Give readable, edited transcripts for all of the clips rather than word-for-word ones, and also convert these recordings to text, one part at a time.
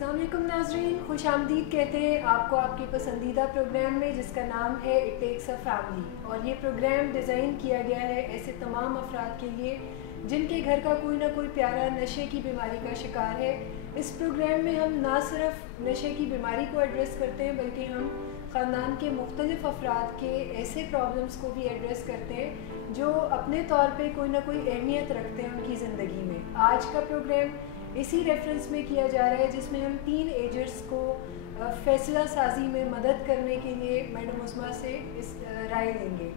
अस्सलाम वालेकुम नाज़रीन, खुश आमदीद कहते हैं आपको आपके पसंदीदा प्रोग्राम में जिसका नाम है इट टेक्स अ फैमिली। और ये प्रोग्राम डिज़ाइन किया गया है ऐसे तमाम अफराद के लिए जिनके घर का कोई ना कोई प्यारा नशे की बीमारी का शिकार है। इस प्रोग्राम में हम ना सिर्फ नशे की बीमारी को एड्रेस करते हैं बल्कि हम ख़ानदान के मुख्तलिफ़ अफराद के ऐसे प्रॉब्लम्स को भी एड्रेस करते हैं जो अपने तौर पे कोई ना कोई अहमियत रखते हैं उनकी ज़िंदगी में। आज का प्रोग्राम इसी रेफरेंस में किया जा रहा है जिसमें हम टीन एजर्स को फ़ैसला साजी में मदद करने के लिए मैडम उस्मा से इस राय लेंगे।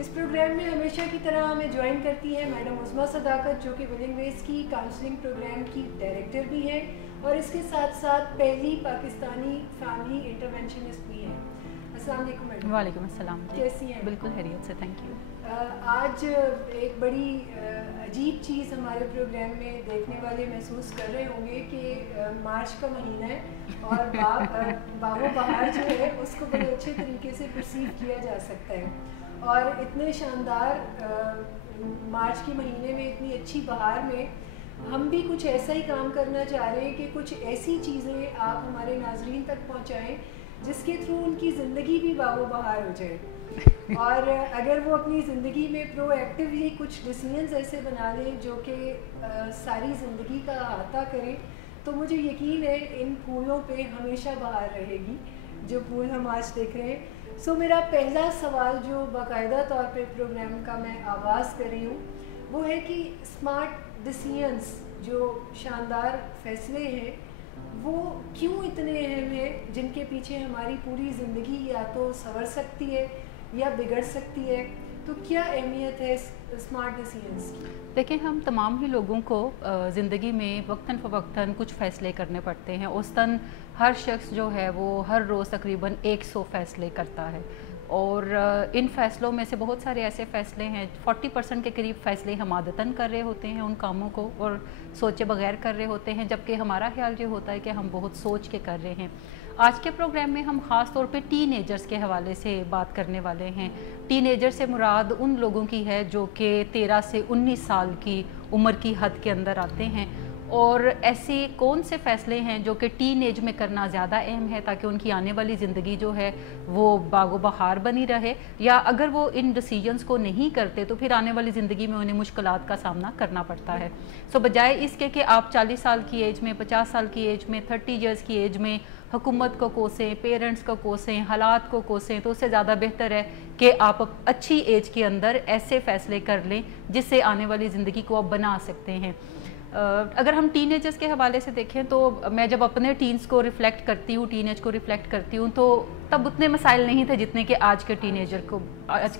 इस प्रोग्राम में हमेशा की तरह हमें ज्वाइन करती है मैडम उस्मा सदाकत जो कि विलिंग वेज की काउंसलिंग प्रोग्राम की डायरेक्टर भी हैं और इसके साथ साथ पहली पाकिस्तानी फैमिली इंटरवेंशनिस्ट भी हैं। अस्सलाम वालेकुम मैडम। वालेकुम अस्सलाम। कैसी हैं? बिल्कुल खैरियत से, थैंक यू। आज एक बड़ी अजीब चीज़ हमारे प्रोग्राम में देखने वाले महसूस कर रहे होंगे कि मार्च का महीना है और बागो बहार जो है उसको बड़े अच्छे तरीके से परसीव किया जा सकता है। और इतने शानदार मार्च के महीने में इतनी अच्छी बहार में हम भी कुछ ऐसा ही काम करना चाह रहे हैं कि कुछ ऐसी चीज़ें आप हमारे नाजरीन तक पहुँचाएँ जिसके थ्रू उनकी ज़िंदगी भी बागो बहार हो जाए। और अगर वो अपनी ज़िंदगी में प्रोएक्टिवली कुछ डिसीजंस ऐसे बना लें जो कि सारी ज़िंदगी का अहाता करें तो मुझे यकीन है इन फूलों पे हमेशा बहार रहेगी जो फूल हम आज देख रहे हैं। सो मेरा पहला सवाल जो बाकायदा तौर पे प्रोग्राम का मैं आगाज़ कर रही हूँ वो है कि स्मार्ट डिसीजंस जो शानदार फ़ैसले हैं वो क्यों इतने अहम हैं जिनके पीछे हमारी पूरी ज़िंदगी या तो संवर सकती है या बिगड़ सकती है। तो क्या अहमियत है स्मार्ट डिसीजंस की? देखिए, हम तमाम ही लोगों को ज़िंदगी में वक्तन फ़वक्तन कुछ फ़ैसले करने पड़ते हैं। औसतन हर शख्स जो है वो हर रोज़ तकरीबन 100 फ़ैसले करता है और इन फ़ैसलों में से बहुत सारे ऐसे फ़ैसले हैं 40% के करीब फ़ैसले हम आदतन कर रहे होते हैं उन कामों को और सोचे बगैर कर रहे होते हैं, जबकि हमारा ख्याल ये होता है कि हम बहुत सोच के कर रहे हैं। आज के प्रोग्राम में हम ख़ास तौर पे टीनेजर्स के हवाले से बात करने वाले हैं। टीनेजर से मुराद उन लोगों की है जो कि 13 से 19 साल की उम्र की हद के अंदर आते हैं और ऐसे कौन से फ़ैसले हैं जो कि टीन एज में करना ज़्यादा अहम है ताकि उनकी आने वाली ज़िंदगी जो है वो बागो बहार बनी रहे, या अगर वो इन डिसीजंस को नहीं करते तो फिर आने वाली ज़िंदगी में उन्हें मुश्किलात का सामना करना पड़ता है। सो बजाय इसके कि आप 40 साल की एज में, 50 साल की एज में, 30 ईयर्स की एज में हुकूमत को कोसें, पेरेंट्स को कोसें, हालात को कोसें, तो उससे ज़्यादा बेहतर है कि आप अच्छी एज के अंदर ऐसे फ़ैसले कर लें जिससे आने वाली ज़िंदगी को आप बना सकते हैं। अगर हम टीनेजर्स के हवाले से देखें तो मैं जब अपने टीन्स को रिफ़्लेक्ट करती हूँ, टीनेज को रिफ़्लेक्ट करती हूँ, तो तब उतने मसाइल नहीं थे जितने कि आज के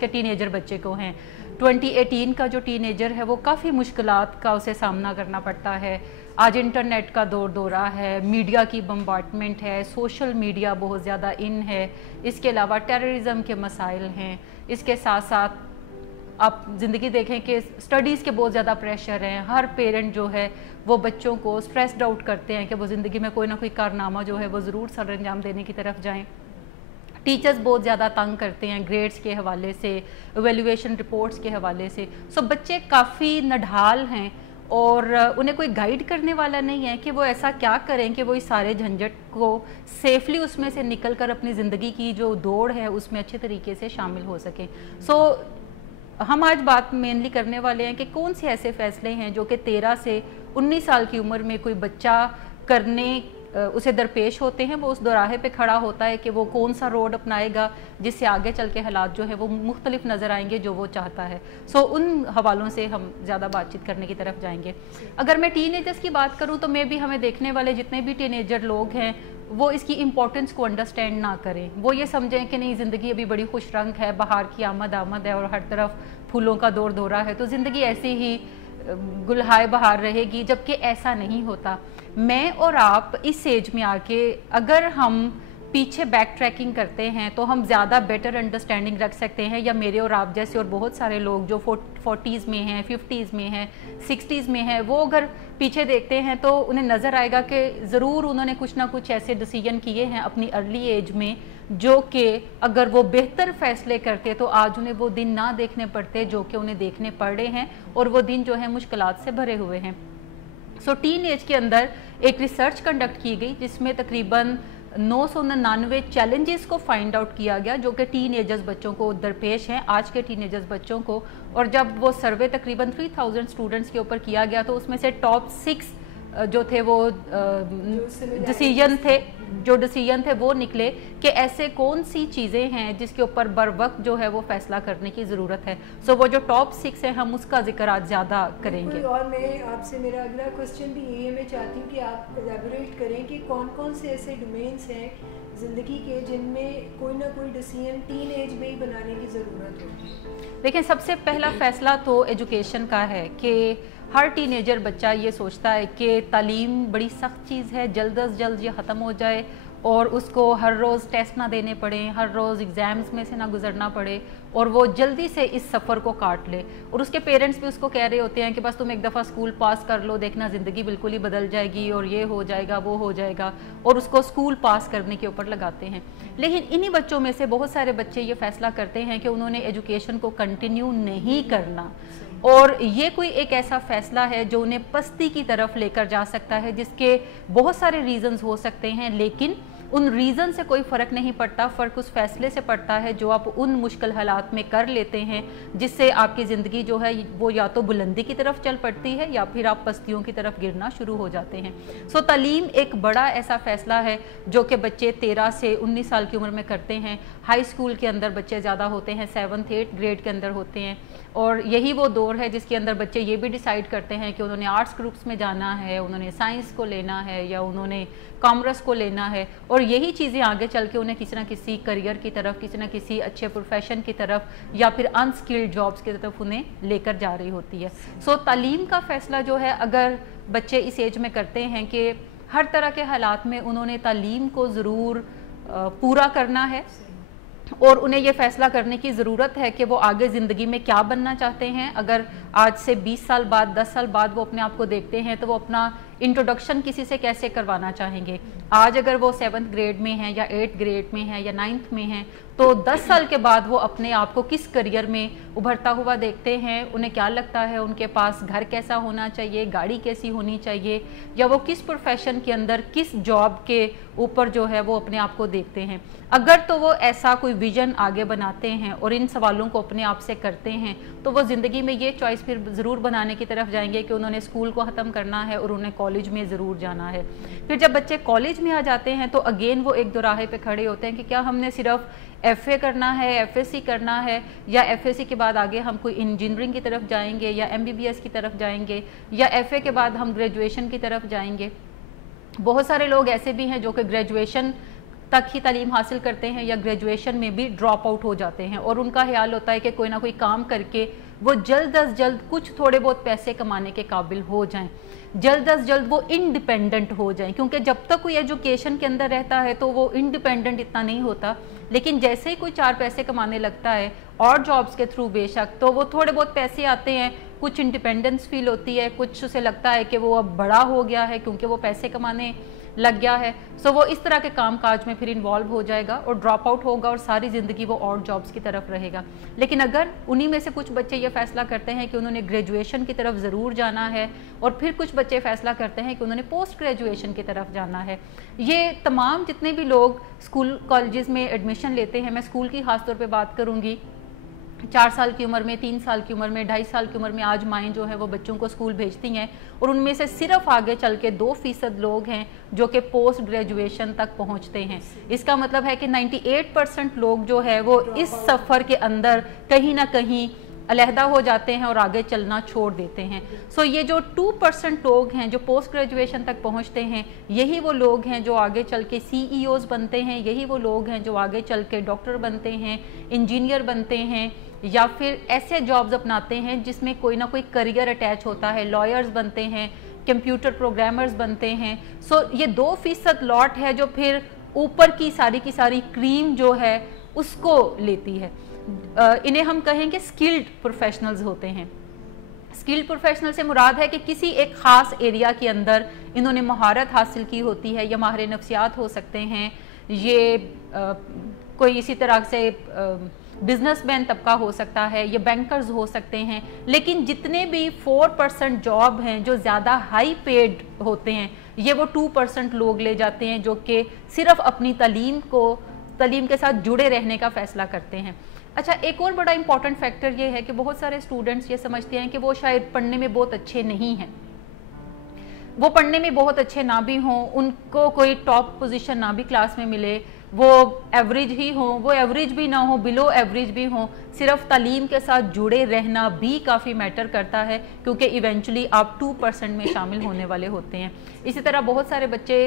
टीनेजर बच्चे को हैं। 2018 का जो टीनेजर है वो काफ़ी मुश्किलात का उसे सामना करना पड़ता है। आज इंटरनेट का दौरा है, मीडिया की बम्बार्डमेंट है, सोशल मीडिया बहुत ज़्यादा इन है, इसके अलावा टेररिज्म के मसाइल हैं, इसके साथ साथ आप ज़िंदगी देखें कि स्टडीज़ के बहुत ज़्यादा प्रेशर हैं। हर पेरेंट जो है वो बच्चों को स्ट्रेस्ड आउट करते हैं कि वो ज़िंदगी में कोई ना कोई कारनामा जो है वो ज़रूर सर अंजाम देने की तरफ जाएं। टीचर्स बहुत ज़्यादा तंग करते हैं ग्रेड्स के हवाले से, एवेल्यूएशन रिपोर्ट्स के हवाले से। सो बच्चे काफ़ी नढाल हैं और उन्हें कोई गाइड करने वाला नहीं है कि वो ऐसा क्या करें कि वो इस सारे झंझट को सेफली उसमें से निकल कर अपनी ज़िंदगी की जो दौड़ है उसमें अच्छे तरीके से शामिल हो सकें। सो हम आज बात मेनली करने वाले हैं कि कौन से ऐसे फ़ैसले हैं जो कि 13 से 19 साल की उम्र में कोई बच्चा करने उसे दरपेश होते हैं। वो उस दोराहे पे खड़ा होता है कि वो कौन सा रोड अपनाएगा जिससे आगे चल के हालात जो है वो मुख्तलिफ नज़र आएंगे जो वो चाहता है। सो उन हवालों से हम ज़्यादा बातचीत करने की तरफ जाएंगे। अगर मैं टीनेजर्स की बात करूँ तो मैं भी, हमें देखने वाले जितने भी टीनेजर लोग हैं वो इसकी इम्पोर्टेंस को अंडरस्टैंड ना करें। वो ये समझें कि नहीं, ज़िंदगी अभी बड़ी खुश रंग है, बाहर की आमद है और हर तरफ फूलों का दौरा है, तो ज़िंदगी ऐसे ही गुलहाय बहार रहेगी, जबकि ऐसा नहीं होता। मैं और आप इस एज में आके अगर हम पीछे बैक ट्रैकिंग करते हैं तो हम ज़्यादा बेटर अंडरस्टैंडिंग रख सकते हैं, या मेरे और आप जैसे और बहुत सारे लोग जो 40s में हैं, 50s में हैं, 60s में हैं, वो अगर पीछे देखते हैं तो उन्हें नज़र आएगा कि ज़रूर उन्होंने कुछ ना कुछ ऐसे डिसीजन किए हैं अपनी अर्ली एज में जो कि अगर वो बेहतर फ़ैसले करते तो आज उन्हें वो दिन ना देखने पड़ते जो कि उन्हें देखने पड़ रहे हैं, और वो दिन जो है मुश्किलात से भरे हुए हैं। सो टीन एज के अंदर एक रिसर्च कंडक्ट की गई जिसमें तकरीबन 999 चैलेंजेस को फाइंड आउट किया गया जो कि टीन एजर्स बच्चों को दरपेश हैं, आज के टीन एजर्स बच्चों को। और जब वो सर्वे तकरीबन 3000 स्टूडेंट्स के ऊपर किया गया तो उसमें से टॉप 6 जो थे वो डिसीजन थे वो निकले कि ऐसे कौन सी चीज़ें हैं जिसके ऊपर बर वक्त जो है वो फैसला करने की ज़रूरत है। सो वो जो टॉप 6 है हम उसका जिक्र आज ज़्यादा करेंगे। और मैं आपसे मेरा अगला क्वेश्चन भी यही है, मैं चाहती हूँ कि आप एलैबोरेट करें कि कौन कौन से ऐसे डोमेन्स हैं ज़िंदगी के जिनमें कोई ना कोई डिसीजन टीन एज में ही बनाने की ज़रूरत होती है। देखिए, सबसे पहला फैसला तो एजुकेशन का है कि हर टीनेजर बच्चा ये सोचता है कि तालीम बड़ी सख्त चीज़ है, जल्द अज जल्द ये ख़त्म हो जाए और उसको हर रोज़ टेस्ट ना देने पड़े, हर रोज़ एग्ज़ाम्स में से ना गुजरना पड़े और वो जल्दी से इस सफ़र को काट ले। और उसके पेरेंट्स भी उसको कह रहे होते हैं कि बस तुम एक दफ़ा स्कूल पास कर लो, देखना ज़िंदगी बिल्कुल ही बदल जाएगी और ये हो जाएगा वो हो जाएगा, और उसको स्कूल पास करने के ऊपर लगाते हैं। लेकिन इन्हीं बच्चों में से बहुत सारे बच्चे ये फ़ैसला करते हैं कि उन्होंने एजुकेशन को कंटिन्यू नहीं करना, और ये कोई एक ऐसा फ़ैसला है जो उन्हें पस्ती की तरफ लेकर जा सकता है, जिसके बहुत सारे रीज़न्स हो सकते हैं, लेकिन उन रीज़न से कोई फ़र्क नहीं पड़ता। फ़र्क उस फैसले से पड़ता है जो आप उन मुश्किल हालात में कर लेते हैं, जिससे आपकी ज़िंदगी जो है वो या तो बुलंदी की तरफ चल पड़ती है या फिर आप पस्तियों की तरफ गिरना शुरू हो जाते हैं। सो तालीम एक बड़ा ऐसा फ़ैसला है जो कि बच्चे 13 से 19 साल की उम्र में करते हैं। हाई स्कूल के अंदर बच्चे ज़्यादा होते हैं, 7th 8th ग्रेड के अंदर होते हैं, और यही वो दौर है जिसके अंदर बच्चे ये भी डिसाइड करते हैं कि उन्होंने आर्ट्स ग्रुप्स में जाना है, उन्होंने साइंस को लेना है या उन्होंने कॉमर्स को लेना है, और यही चीज़ें आगे चल के उन्हें किसी ना किसी करियर की तरफ, किसी ना किसी अच्छे प्रोफेशन की तरफ या फिर अनस्किल्ड जॉब्स की तरफ उन्हें लेकर जा रही होती है। सो तालीम का फ़ैसला जो है अगर बच्चे इस एज में करते हैं कि हर तरह के हालात में उन्होंने तालीम को ज़रूर पूरा करना है, और उन्हें ये फ़ैसला करने की ज़रूरत है कि वो आगे ज़िंदगी में क्या बनना चाहते हैं। अगर आज से 20 साल बाद, 10 साल बाद वो अपने आप को देखते हैं तो वो अपना इंट्रोडक्शन किसी से कैसे करवाना चाहेंगे। आज अगर वो 7th ग्रेड में हैं या 8th ग्रेड में हैं या 9th में हैं, तो 10 साल के बाद वो अपने आप को किस करियर में उभरता हुआ देखते हैं, उन्हें क्या लगता है उनके पास घर कैसा होना चाहिए, गाड़ी कैसी होनी चाहिए, या वो किस प्रोफेशन के अंदर किस जॉब के ऊपर जो है वो अपने आप को देखते हैं। अगर तो वो ऐसा कोई विजन आगे बनाते हैं और इन सवालों को अपने आप से करते हैं, तो वो ज़िंदगी में ये चॉइस फिर ज़रूर बनाने की तरफ जाएंगे कि उन्होंने स्कूल को ख़त्म करना है और उन्हें कॉलेज में ज़रूर जाना है। फिर जब बच्चे कॉलेज में आ जाते हैं तो अगेन वो एक दोराहे पे खड़े होते हैं कि क्या हमने सिर्फ FA करना है, FSC करना है, या FSC के बाद आगे हम कोई इंजीनियरिंग की तरफ जाएंगे या MBBS की तरफ जाएंगे, या FA के बाद हम ग्रेजुएशन की तरफ जाएंगे। बहुत सारे लोग ऐसे भी हैं जो कि ग्रेजुएशन तक ही तालीम हासिल करते हैं या ग्रेजुएशन में भी ड्रॉप आउट हो जाते हैं, और उनका ख्याल होता है कि कोई ना कोई काम करके वो जल्द अज जल्द कुछ थोड़े बहुत पैसे कमाने के काबिल हो जाएं, जल्द अज जल्द वो इंडिपेंडेंट हो जाएं, क्योंकि जब तक कोई एजुकेशन के अंदर रहता है तो वो इंडिपेंडेंट इतना नहीं होता। लेकिन जैसे ही कोई 4 पैसे कमाने लगता है और जॉब्स के थ्रू बेशक, तो वो थोड़े बहुत पैसे आते हैं, कुछ इंडिपेंडेंस फील होती है, कुछ उसे लगता है कि वो अब बड़ा हो गया है क्योंकि वो पैसे कमाने लग गया है। सो वो इस तरह के काम काज में फिर इन्वॉल्व हो जाएगा और ड्रॉप आउट होगा और सारी ज़िंदगी वो और जॉब्स की तरफ रहेगा। लेकिन अगर उन्हीं में से कुछ बच्चे ये फ़ैसला करते हैं कि उन्होंने ग्रेजुएशन की तरफ ज़रूर जाना है, और फिर कुछ बच्चे फ़ैसला करते हैं कि उन्होंने पोस्ट ग्रेजुएशन की तरफ जाना है, ये तमाम जितने भी लोग स्कूल कॉलेजेस में एडमिशन लेते हैं, मैं स्कूल की ख़ास तौर पर बात करूँगी, 4 साल की उम्र में, 3 साल की उम्र में, 2.5 साल की उम्र में आज माएँ जो हैं वो बच्चों को स्कूल भेजती हैं, और उनमें से सिर्फ आगे चल के 2% लोग हैं जो कि पोस्ट ग्रेजुएशन तक पहुंचते हैं। इसका मतलब है कि 98% लोग जो है वो इस सफ़र के अंदर कहीं ना कहीं अलहदा हो जाते हैं और आगे चलना छोड़ देते हैं। सो ये जो 2% लोग हैं जो पोस्ट ग्रेजुएशन तक पहुंचते हैं, यही वो लोग हैं जो आगे चल के CEOs बनते हैं, यही वो लोग हैं जो आगे चल के डॉक्टर बनते हैं, इंजीनियर बनते हैं, या फिर ऐसे जॉब्स अपनाते हैं जिसमें कोई ना कोई करियर अटैच होता है, लॉयर्स बनते हैं, कंप्यूटर प्रोग्रामर्स बनते हैं। सो ये 2% लॉट है जो फिर ऊपर की सारी क्रीम जो है उसको लेती है। इन्हें हम कहेंगे स्किल्ड प्रोफेशनल्स होते हैं। स्किल्ड प्रोफेशनल से मुराद है कि किसी एक ख़ास एरिया के अंदर इन्होंने महारत हासिल की होती है, या माहिर नफ्सियात हो सकते हैं, ये कोई इसी तरह से बिजनेस मैन तबका हो सकता है, ये बैंकर्स हो सकते हैं, लेकिन जितने भी 4% जॉब हैं जो ज़्यादा हाई पेड होते हैं, ये वो 2% लोग ले जाते हैं जो कि सिर्फ अपनी तालीम के साथ जुड़े रहने का फ़ैसला करते हैं। अच्छा, एक और बड़ा इंपॉर्टेंट फैक्टर ये है कि बहुत सारे स्टूडेंट्स ये समझते हैं कि वो शायद पढ़ने में बहुत अच्छे नहीं हैं, वो पढ़ने में बहुत अच्छे ना भी हों, उनको कोई टॉप पोजीशन ना भी क्लास में मिले, वो एवरेज ही हो, वो एवरेज भी ना हो, बिलो एवरेज भी हो, सिर्फ तालीम के साथ जुड़े रहना भी काफ़ी मैटर करता है, क्योंकि इवेंचुअली आप 2% में शामिल होने वाले होते हैं। इसी तरह बहुत सारे बच्चे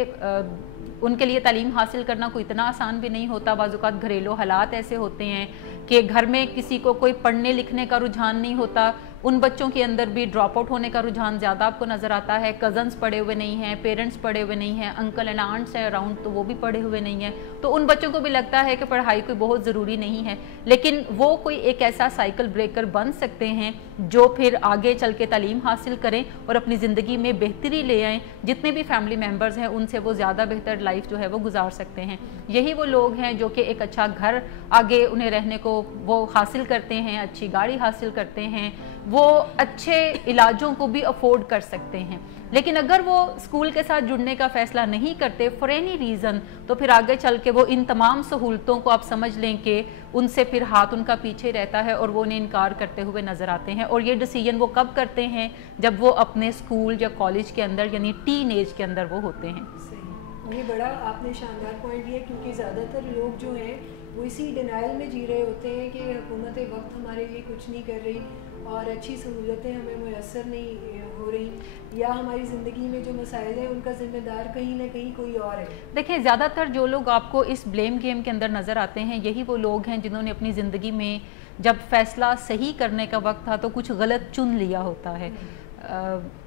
उनके लिए तालीम हासिल करना कोई इतना आसान भी नहीं होता। बाज़-औक़ात घरेलू हालात ऐसे होते हैं कि घर में किसी को कोई पढ़ने लिखने का रुझान नहीं होता, उन बच्चों के अंदर भी ड्रॉप आउट होने का रुझान ज़्यादा आपको नज़र आता है। कज़न्स पढ़े हुए नहीं हैं, पेरेंट्स पढ़े हुए नहीं हैं, अंकल एंड आंट्स हैं अराउंड तो वो भी पढ़े हुए नहीं हैं, तो उन बच्चों को भी लगता है कि पढ़ाई कोई बहुत ज़रूरी नहीं है, लेकिन वो कोई एक ऐसा साइकिल ब्रेकर बन सकते हैं जो फिर आगे चल के तालीम हासिल करें और अपनी ज़िंदगी में बेहतरी ले आएँ। जितने भी फैमिली मेम्बर्स हैं उनसे वो ज़्यादा बेहतर लाइफ जो है वो गुजार सकते हैं। यही वो लोग हैं जो कि एक अच्छा घर आगे उन्हें रहने को वो हासिल करते हैं, अच्छी गाड़ी हासिल करते हैं, वो अच्छे इलाजों को भी अफोर्ड कर सकते हैं। लेकिन अगर वो स्कूल के साथ जुड़ने का फैसला नहीं करते फॉर एनी रीज़न, तो फिर आगे चल के वो इन तमाम सहूलतों को आप समझ लें कि उनसे फिर हाथ उनका पीछे रहता है और वो उन्हें इनकार करते हुए नज़र आते हैं। और ये डिसीजन वो कब करते हैं? जब वो अपने स्कूल या कॉलेज के अंदर यानी टीन एज के अंदर वो होते हैं। सही, ये बड़ा आपने शानदार पॉइंट दिया, क्योंकि ज़्यादातर लोग जो हैं वो इसी डिनाइल में जी रहे होते हैं कि हुकूमत वक्त हमारे लिए कुछ नहीं कर रही और अच्छी सहूलतें हमें मुयसर नहीं हो रही, या हमारी ज़िंदगी में जो मसाइल हैं उनका ज़िम्मेदार कहीं ना कहीं कोई और है। देखिए, ज़्यादातर जो लोग आपको इस ब्लेम गेम के अंदर नज़र आते हैं यही वो लोग हैं जिन्होंने अपनी ज़िंदगी में जब फैसला सही करने का वक्त था तो कुछ गलत चुन लिया होता है।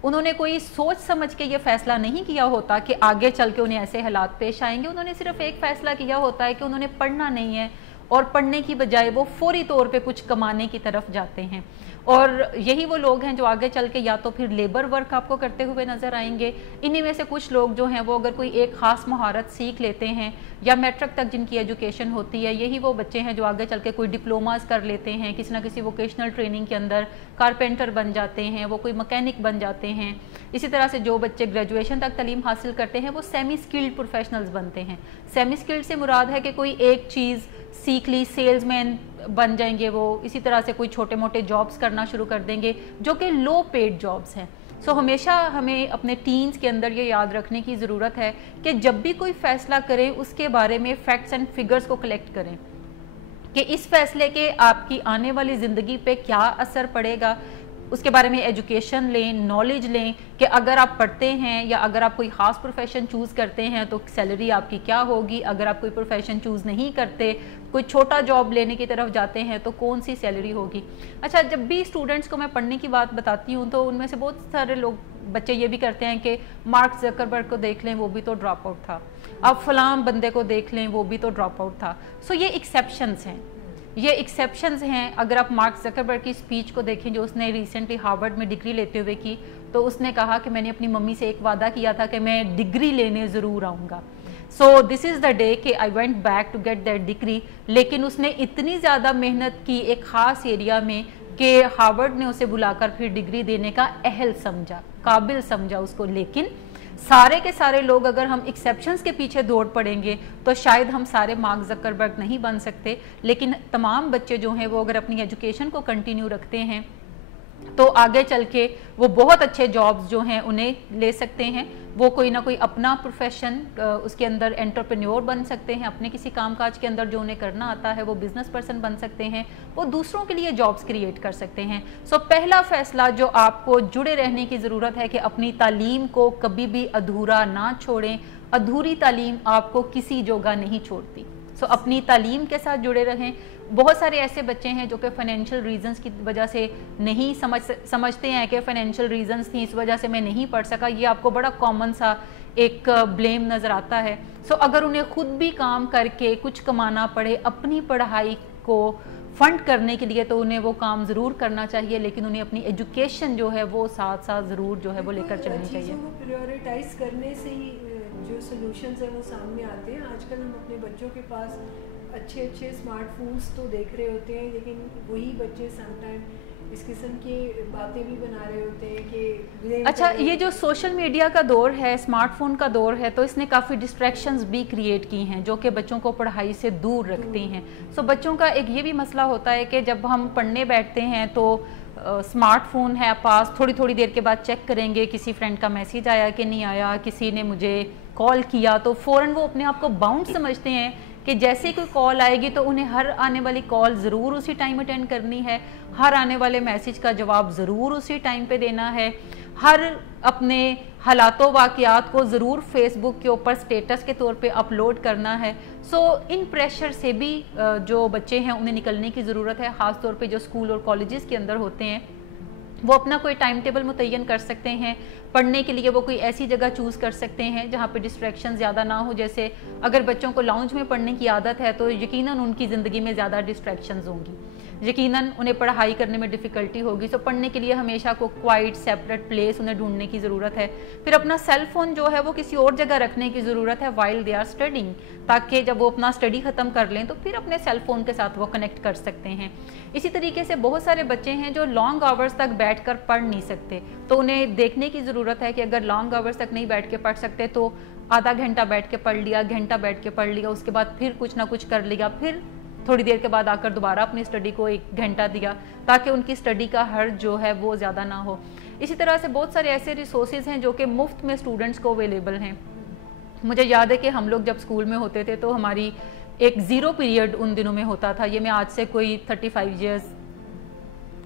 उन्होंने कोई सोच समझ के ये फैसला नहीं किया होता कि आगे चल के उन्हें ऐसे हालात पेश आएंगे। उन्होंने सिर्फ एक फ़ैसला किया होता है कि उन्होंने पढ़ना नहीं है और पढ़ने की बजाय वो फौरी तौर पे कुछ कमाने की तरफ जाते हैं। और यही वो लोग हैं जो आगे चल के या तो फिर लेबर वर्क आपको करते हुए नज़र आएंगे। इन्हीं में से कुछ लोग जो हैं वो अगर कोई एक ख़ास महारत सीख लेते हैं या मैट्रिक तक जिनकी एजुकेशन होती है, यही वो बच्चे हैं जो आगे चल के कोई डिप्लोमास कर लेते हैं, किसी ना किसी वोकेशनल ट्रेनिंग के अंदर कारपेंटर बन जाते हैं, वो कोई मैकेनिक बन जाते हैं। इसी तरह से जो बच्चे ग्रेजुएशन तक तालीम हासिल करते हैं वो सेमी स्किल्ड प्रोफेशनल्स बनते हैं। सेमी स्किल्ड से मुराद है कि कोई एक चीज़ सीख ली, सेल्समैन बन जाएंगे वो। इसी तरह से कोई छोटे मोटे जॉब्स करना शुरू कर देंगे जो कि लो पेड जॉब्स हैं। सो हमेशा हमें अपने टीन्स के अंदर ये याद रखने की ज़रूरत है कि जब भी कोई फ़ैसला करें उसके बारे में फैक्ट्स एंड फिगर्स को कलेक्ट करें कि इस फैसले के आपकी आने वाली ज़िंदगी पे क्या असर पड़ेगा। उसके बारे में एजुकेशन लें, नॉलेज लें कि अगर आप पढ़ते हैं या अगर आप कोई ख़ास प्रोफेशन चूज़ करते हैं तो सैलरी आपकी क्या होगी, अगर आप कोई प्रोफेशन चूज़ नहीं करते, कोई छोटा जॉब लेने की तरफ जाते हैं तो कौन सी सैलरी होगी। अच्छा, जब भी स्टूडेंट्स को मैं पढ़ने की बात बताती हूँ तो उनमें से बहुत सारे लोग बच्चे ये भी करते हैं कि मार्क ज़करबर्ग को देख लें वो भी तो ड्रॉप आउट था, अब फलां बंदे को देख लें वो भी तो ड्रॉप आउट था। सो ये एक्सेप्शंस हैं, ये एक्सेप्शंस हैं। अगर आप मार्क ज़करबर्ग की स्पीच को देखें जो उसने रिसेंटली हार्वर्ड में डिग्री लेते हुए की, तो उसने कहा कि मैंने अपनी मम्मी से एक वादा किया था कि मैं डिग्री लेने ज़रूर आऊँगा। So this is the day कि I went back to get that degree. लेकिन उसने इतनी ज़्यादा मेहनत की एक ख़ास एरिया में कि हार्वर्ड ने उसे बुलाकर फिर डिग्री देने का अहल समझा, काबिल समझा उसको। लेकिन सारे के सारे लोग अगर हम एक्सेप्शंस के पीछे दौड़ पड़ेंगे तो शायद हम सारे मार्क ज़करबर्ग नहीं बन सकते। लेकिन तमाम बच्चे जो हैं वो अगर अपनी एजुकेशन को कंटिन्यू रखते हैं तो आगे चल के वो बहुत अच्छे जॉब्स जो हैं उन्हें ले सकते हैं। वो कोई ना कोई अपना प्रोफेशन उसके अंदर एंटरप्रेन्योर बन सकते हैं, अपने किसी कामकाज के अंदर जो उन्हें करना आता है वो बिजनेस पर्सन बन सकते हैं, वो दूसरों के लिए जॉब्स क्रिएट कर सकते हैं। सो पहला फैसला जो आपको जुड़े रहने की ज़रूरत है कि अपनी तालीम को कभी भी अधूरा ना छोड़ें। अधूरी तालीम आपको किसी जगह नहीं छोड़ती। सो अपनी तालीम के साथ जुड़े रहें। बहुत सारे ऐसे बच्चे हैं जो कि फाइनेंशियल रीजंस की वजह से नहीं समझते हैं कि फाइनेंशियल रीजंस थी इस वजह से मैं नहीं पढ़ सका। ये आपको बड़ा कॉमन सा एक ब्लेम नज़र आता है। सो अगर उन्हें खुद भी काम करके कुछ कमाना पड़े अपनी पढ़ाई को फंड करने के लिए तो उन्हें वो काम ज़रूर करना चाहिए, लेकिन उन्हें अपनी एजुकेशन जो है वो साथ साथ ज़रूर जो है वो लेकर चलनी चाहिए। चीज़ों को प्रायोरिटाइज करने से ही जो सॉल्यूशंस हैं वो सामने आते हैं। आजकल हम अपने बच्चों के पास اچھے اچھے اسمارٹ فونس تو دیکھ رہے ہوتے ہیں، لیکن وہی بچے سم ٹائم اس قسم کی باتیں بھی بنا رہے ہوتے ہیں کہ اچھا یہ جو سوشل میڈیا کا دور ہے، اسمارٹ فون کا دور ہے، تو اس نے کافی ڈسٹریکشنز بھی کریٹ کی ہیں جو کہ بچوں کو پڑھائی سے دور رکھتی ہیں. سو بچوں کا ایک یہ بھی مسئلہ ہوتا ہے کہ جب ہم پڑھنے بیٹھتے ہیں تو اسمارٹ فون ہے پاس، تھوڑی تھوڑی دیر کے بعد چیک کریں گے کسی فرینڈ کا میسیج آیا کہ نہیں آیا، کسی نے مجھے کال کیا، تو فوراً وہ اپنے آپ کو باؤنڈ سمجھتے ہیں کہ جیسے کوئی کال آئے گی تو انہیں ہر آنے والی کال ضرور اسی ٹائم اٹینڈ کرنی ہے، ہر آنے والے میسیج کا جواب ضرور اسی ٹائم پہ دینا ہے، ہر اپنے حالات و واقعات کو ضرور فیس بک کے اوپر سٹیٹس کے طور پہ اپلوڈ کرنا ہے. سو ان پریشر سے بھی جو بچے ہیں انہیں نکلنے کی ضرورت ہے، خاص طور پہ جو اسکول اور کالجز کے اندر ہوتے ہیں. وہ اپنا کوئی ٹائم ٹیبل متعین کر سکتے ہیں پڑھنے کے لیے، وہ کوئی ایسی جگہ چوز کر سکتے ہیں جہاں پہ ڈسٹریکشن زیادہ نہ ہو. جیسے اگر بچوں کو لاؤنج میں پڑھنے کی عادت ہے تو یقیناً ان کی زندگی میں زیادہ ڈسٹریکشنز ہوں گی، یقیناً انہیں پڑھائی کرنے میں ڈیفیکلٹی ہوگی. سو پڑھنے کے لیے ہمیشہ کو کوائٹ سیپریٹ پلیس انہیں ڈھونڈنے کی ضرورت ہے. پھر اپنا سیل فون جو ہے وہ کسی اور جگہ رکھنے کی ضرورت ہے وائل دے آر اسٹڈنگ، تاکہ جب وہ اپنا اسٹڈی ختم کر لیں تو پھر اپنے سیل فون کے ساتھ وہ کنیکٹ کر سکتے ہیں. اسی طریقے سے بہت سارے بچے ہیں جو لانگ آورز تک بیٹھ کر پڑھ نہیں سکتے، تو انہیں دیکھنے کی ضرورت ہے کہ اگر لانگ آورز تک نہیں بیٹھ کے پڑھ سکتے تو آدھا گھنٹہ بیٹھ کے پڑھ لیا، گھنٹہ بیٹھ کے پڑھ لیا، اس کے بعد پھر کچھ نہ کچھ کر لیا، پھر تھوڑی دیر کے بعد آ کر دوبارہ اپنی اسٹڈی کو 1 گھنٹہ دیا، تاکہ ان کی اسٹڈی کا حرج جو ہے وہ زیادہ نہ ہو. اسی طرح سے بہت سارے ایسے ریسورسز ہیں جو کہ مفت میں اسٹوڈنٹس کو اویلیبل ہیں. مجھے یاد ہے کہ ہم لوگ جب اسکول میں ہوتے تھے تو ہماری ایک 0 پیریڈ ان دنوں میں ہوتا تھا. یہ میں آج سے کوئی 35 ایئرز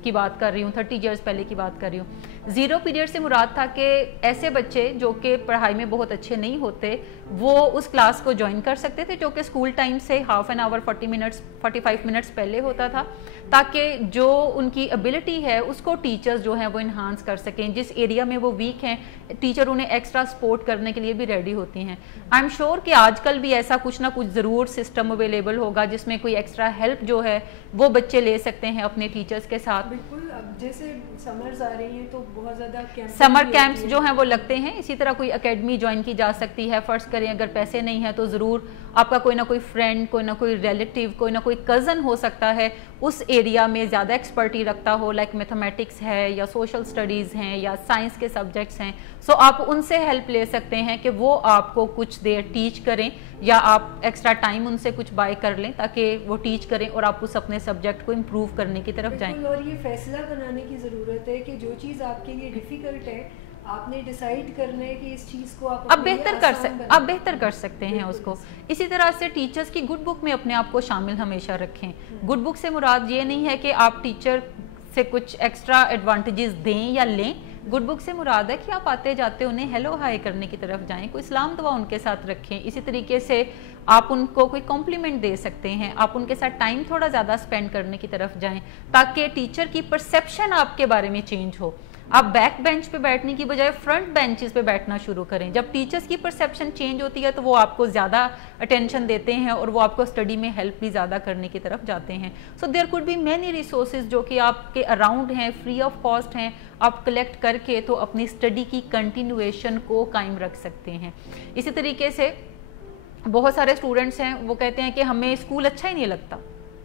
کی بات کر رہی ہوں، 30 ایئرز پہلے کی بات کر رہی ہوں. 0 پیریڈ سے مراد تھا کہ ایسے بچے جو کہ پڑھائی میں بہت اچھے نہیں ہوتے وہ اس کلاس کو جوائن کر سکتے تھے، جو کہ اسکول ٹائم سے ½ این آور 45 منٹس پہلے ہوتا تھا، تاکہ جو ان کی ابیلٹی ہے اس کو ٹیچرز جو ہیں وہ انہانس کر سکیں. جس ایریا میں وہ ویک ہیں ٹیچر انہیں ایکسٹرا سپورٹ کرنے کے لیے بھی ریڈی ہوتی ہیں. آئی ایم شیور کہ آج کل بھی ایسا کچھ نہ کچھ ضرور سسٹم اویلیبل ہوگا جس میں کوئی ایکسٹرا ہیلپ جو ہے وہ بچے لے سکتے ہیں اپنے ٹیچرز کے ساتھ. بالکل، اب جیسے سمرز آ رہی ہیں تو بہت زیادہ سمر کیمپس جو ہیں وہ لگتے ہیں. اسی طرح کوئی اکیڈمی جوائن کی جا سکتی ہے. فرض کریں اگر پیسے نہیں ہیں تو ضرور آپ کا کوئی نہ کوئی فرینڈ، کوئی نہ کوئی ریلیٹیو، کوئی نہ کوئی کزن ہو سکتا ہے اس ایریا میں زیادہ ایکسپرٹی رکھتا ہو، لائک میتھمیٹکس ہے یا سوشل اسٹڈیز ہیں یا سائنس کے سبجیکٹس ہیں. سو آپ ان سے ہیلپ لے سکتے ہیں کہ وہ آپ کو کچھ دیر ٹیچ کریں، یا آپ ایکسٹرا ٹائم ان سے کچھ بائی کر لیں تاکہ وہ ٹیچ کریں اور آپ اس اپنے سبجیکٹ کو امپروو کرنے کی طرف جائیں. اور یہ فیصلہ بنانے کی ضرورت ہے کہ جو چیز آپ کے لیے ڈیفیکلٹ ہے آپ نے ڈیسائیڈ کرنا ہے کہ اس چیز کو آپ بہتر کر سکتے ہیں اس کو. اسی طرح سے ٹیچرز کی گڈ بک میں اپنے آپ کو شامل ہمیشہ رکھیں. گڈ بک سے مراد یہ نہیں ہے کہ آپ ٹیچر سے کچھ ایکسٹرا ایڈوانٹیجز دیں یا لیں. گڈ بک سے مراد ہے کہ آپ آتے جاتے انہیں ہیلو ہائی کرنے کی طرف جائیں، کوئی سلام دعا ان کے ساتھ رکھیں. اسی طریقے سے آپ ان کو کوئی کمپلیمنٹ دے سکتے ہیں، آپ ان کے ساتھ ٹائم تھوڑا زیادہ اسپینڈ کرنے کی طرف جائیں تاکہ ٹیچر کی پرسیپشن آپ کے بارے میں چینج ہو. آپ بیک بینچ پہ بیٹھنے کی بجائے فرنٹ بینچز پہ بیٹھنا شروع کریں. جب ٹیچرز کی پرسیپشن چینج ہوتی ہے تو وہ آپ کو زیادہ اٹینشن دیتے ہیں اور وہ آپ کو اسٹڈی میں ہیلپ بھی زیادہ کرنے کی طرف جاتے ہیں. So there could be many resources جو کہ آپ کے اراؤنڈ ہیں، فری آف کاسٹ ہیں، آپ کلیکٹ کر کے تو اپنی اسٹڈی کی کنٹینویشن کو قائم رکھ سکتے ہیں. اسی طریقے سے بہت سارے اسٹوڈنٹس ہیں وہ کہتے ہیں کہ ہمیں اسکول اچھا ہی نہیں لگتا.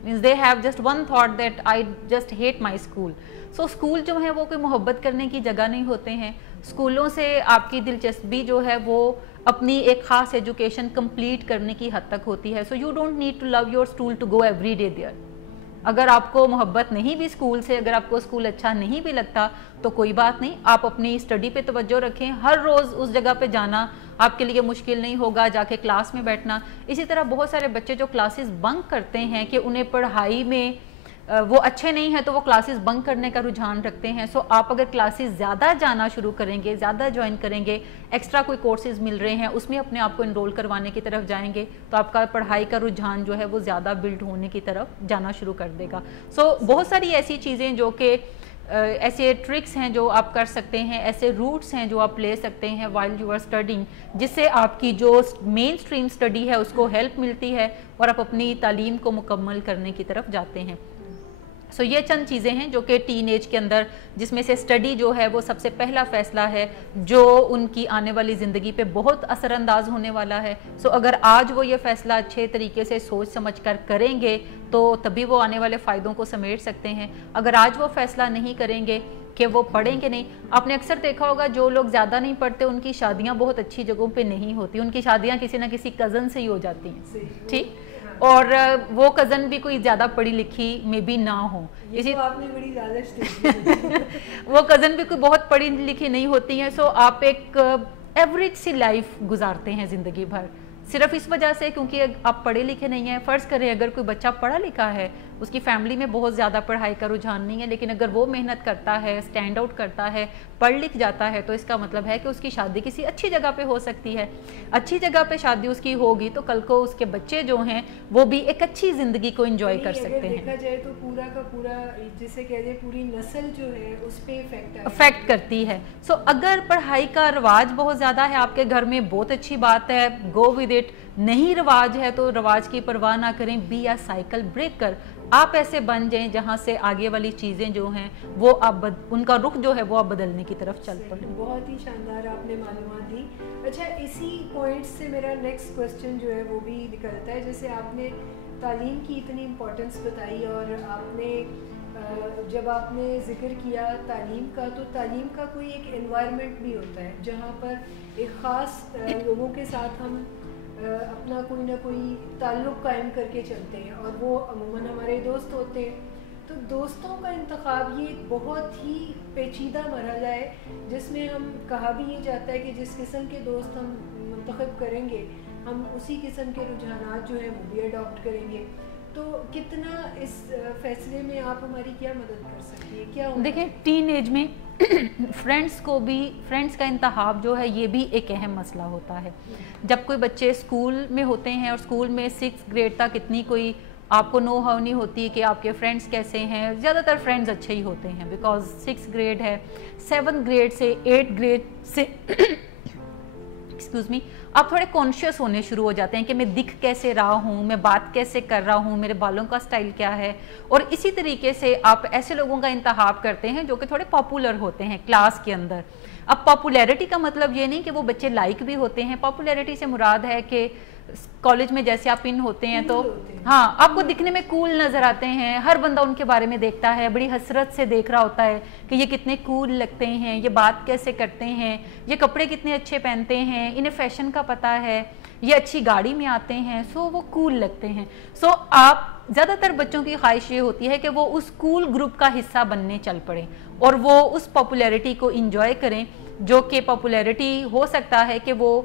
means they have just one thought that I just hate my school. So school جو ہیں وہ کوئی محبت کرنے کی جگہ نہیں ہوتے ہیں. اسکولوں سے آپ کی دلچسپی جو ہے وہ اپنی ایک خاص ایجوکیشن کمپلیٹ کرنے کی حد تک ہوتی ہے. So you don't need to love your school to go every day there. اگر آپ کو محبت نہیں بھی اسکول سے، اگر آپ کو اسکول اچھا نہیں بھی لگتا تو کوئی بات نہیں، آپ اپنی اسٹڈی پہ توجہ رکھیں. ہر روز اس جگہ پہ جانا آپ کے لیے مشکل نہیں ہوگا، جا کے کلاس میں بیٹھنا. اسی طرح بہت سارے بچے جو کلاسز بنک کرتے ہیں کہ انہیں پڑھائی میں وہ اچھے نہیں ہیں تو وہ کلاسز بنک کرنے کا رجحان رکھتے ہیں. سو آپ اگر کلاسز زیادہ جانا شروع کریں گے، زیادہ جوائن کریں گے، ایکسٹرا کوئی کورسز مل رہے ہیں اس میں اپنے آپ کو انرول کروانے کی طرف جائیں گے تو آپ کا پڑھائی کا رجحان جو ہے وہ زیادہ بلڈ ہونے کی طرف جانا شروع کر دے گا. سو بہت ساری ایسی چیزیں جو کہ ایسے ٹرکس ہیں جو آپ کر سکتے ہیں، ایسے روٹس ہیں جو آپ لے سکتے ہیں وائل یو آر اسٹڈنگ، جس سے آپ کی جو مین اسٹریم اسٹڈی ہے اس کو ہیلپ ملتی ہے اور آپ اپنی تعلیم کو مکمل کرنے کی طرف جاتے ہیں. سو یہ چند چیزیں ہیں جو کہ ٹین ایج کے اندر، جس میں سے اسٹڈی جو ہے وہ سب سے پہلا فیصلہ ہے جو ان کی آنے والی زندگی پہ بہت اثر انداز ہونے والا ہے. سو اگر آج وہ یہ فیصلہ اچھے طریقے سے سوچ سمجھ کر کریں گے تو تبھی وہ آنے والے فائدوں کو سمیٹ سکتے ہیں. اگر آج وہ فیصلہ نہیں کریں گے کہ وہ پڑھیں گے نہیں، آپ نے اکثر دیکھا ہوگا جو لوگ زیادہ نہیں پڑھتے ان کی شادیاں بہت اچھی جگہوں پہ نہیں ہوتی، ان کی شادیاں کسی نہ کسی کزن سے ہی ہو جاتی ہیں. ٹھیک، اور وہ کزن بھی کوئی زیادہ پڑھی لکھی میں بھی نہ ہو، اسی آپ نے بڑی زیادہ وہ کزن بھی کوئی بہت پڑھی لکھی نہیں ہوتی ہیں. سو آپ ایک ایوریج سی لائف گزارتے ہیں زندگی بھر، صرف اس وجہ سے کیونکہ آپ پڑھے لکھے نہیں ہیں. فرض کریں اگر کوئی بچہ پڑھا لکھا ہے، اس کی فیملی میں بہت زیادہ پڑھائی کا رجحان نہیں ہے، لیکن اگر وہ محنت کرتا ہے، اسٹینڈ آؤٹ کرتا ہے، پڑھ لکھ جاتا ہے، تو اس کا مطلب ہے کہ اس کی شادی کسی اچھی جگہ پہ ہو سکتی ہے. اچھی جگہ پہ شادی اس کی ہوگی تو کل کو اس کے بچے جو ہیں وہ بھی ایک اچھی زندگی کو انجوائے کر سکتے ہیں. دیکھا جائے تو پورا کا پورا جسے کہہ دیں پوری نسل جو ہے اس پہ افیکٹ کرتی ہے. سو اگر پڑھائی کا رواج بہت زیادہ ہے آپ کے گھر میں، بہت اچھی بات ہے، گو ود اٹ. نہیں رواج ہے تو رواج کی پرواہ نہ کریں، بی اے سائیکل بریکر. آپ ایسے بن جائیں جہاں سے آگے والی چیزیں جو ہیں وہ اب ان کا رخ جو ہے وہ اب بدلنے کی طرف چل پڑے. بہت ہی شاندار آپ نے معلومات دی. اچھا، اسی پوائنٹ سے میرا نیکسٹ کوسچن جو ہے وہ بھی نکلتا ہے. جیسے آپ نے تعلیم کی اتنی امپورٹنس بتائی اور آپ نے جب آپ نے ذکر کیا تعلیم کا، تو تعلیم کا کوئی ایک انوائرمنٹ بھی ہوتا ہے جہاں پر ایک خاص لوگوں کے ساتھ ہم اپنا کوئی نہ کوئی تعلق قائم کر کے چلتے ہیں، اور وہ عموماً ہمارے دوست ہوتے ہیں. تو دوستوں کا انتخاب یہ ایک بہت ہی پیچیدہ مرحلہ ہے جس میں ہم کہا بھی یہ جاتا ہے کہ جس قسم کے دوست ہم منتخب کریں گے ہم اسی قسم کے رجحانات جو ہیں وہ بھی اڈاپٹ کریں گے. تو کتنا اس فیصلے میں آپ ہماری کیا مدد کر سکتی ہے؟ کیا دیکھیں، ٹین ایج میں فرینڈس کا انتخاب جو ہے یہ بھی ایک اہم مسئلہ ہوتا ہے. جب کوئی بچے اسکول میں ہوتے ہیں اور اسکول میں 6 گریڈ تک اتنی کوئی آپ کو نو ہاؤ نہیں ہوتی کہ آپ کے فرینڈس کیسے ہیں. زیادہ تر فرینڈس اچھے ہی ہوتے ہیں بیکاز 6 گریڈ ہے. 7 گریڈ سے 8 گریڈ سے ایکسکیوز می آپ تھوڑے کانشیس ہونے شروع ہو جاتے ہیں کہ میں دکھ کیسے رہا ہوں، میں بات کیسے کر رہا ہوں، میرے بالوں کا سٹائل کیا ہے. اور اسی طریقے سے آپ ایسے لوگوں کا انتخاب کرتے ہیں جو کہ تھوڑے پاپولر ہوتے ہیں کلاس کے اندر. اب پاپولیرٹی کا مطلب یہ نہیں کہ وہ بچے لائک بھی ہوتے ہیں. پاپولیرٹی سے مراد ہے کہ کالج میں جیسے آپ ان ہوتے ہیں تو ہاں آپ کو دکھنے میں کول نظر آتے ہیں، ہر بندہ ان کے بارے میں دیکھتا ہے، بڑی حسرت سے دیکھ رہا ہوتا ہے کہ یہ کتنے کول لگتے ہیں، یہ بات کیسے کرتے ہیں، یہ کپڑے کتنے اچھے پہنتے ہیں، انہیں فیشن کا پتہ ہے، یہ اچھی گاڑی میں آتے ہیں، سو وہ کول لگتے ہیں. سو آپ زیادہ تر بچوں کی خواہش یہ ہوتی ہے کہ وہ اس کول گروپ کا حصہ بننے چل پڑیں اور وہ اس پاپولیرٹی کو انجوائے کریں، جو کہ پاپولیرٹی ہو سکتا ہے کہ وہ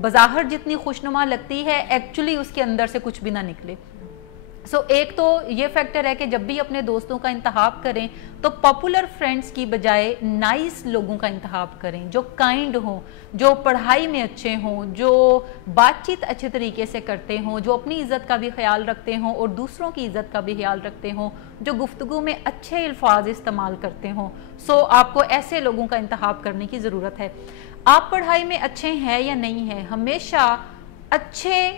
بظاہر جتنی خوشنما لگتی ہے ایکچولی اس کے اندر سے کچھ بھی نہ نکلے. سو ایک تو یہ فیکٹر ہے کہ جب بھی اپنے دوستوں کا انتخاب کریں تو پاپولر فرینڈز کی بجائے نائس لوگوں کا انتخاب کریں، جو کائنڈ ہوں، جو پڑھائی میں اچھے ہوں، جو بات چیت اچھے طریقے سے کرتے ہوں، جو اپنی عزت کا بھی خیال رکھتے ہوں اور دوسروں کی عزت کا بھی خیال رکھتے ہوں، جو گفتگو میں اچھے الفاظ استعمال کرتے ہوں. سو آپ کو ایسے لوگوں کا انتخاب کرنے کی ضرورت ہے. آپ پڑھائی میں اچھے ہیں یا نہیں ہیں، ہمیشہ اچھے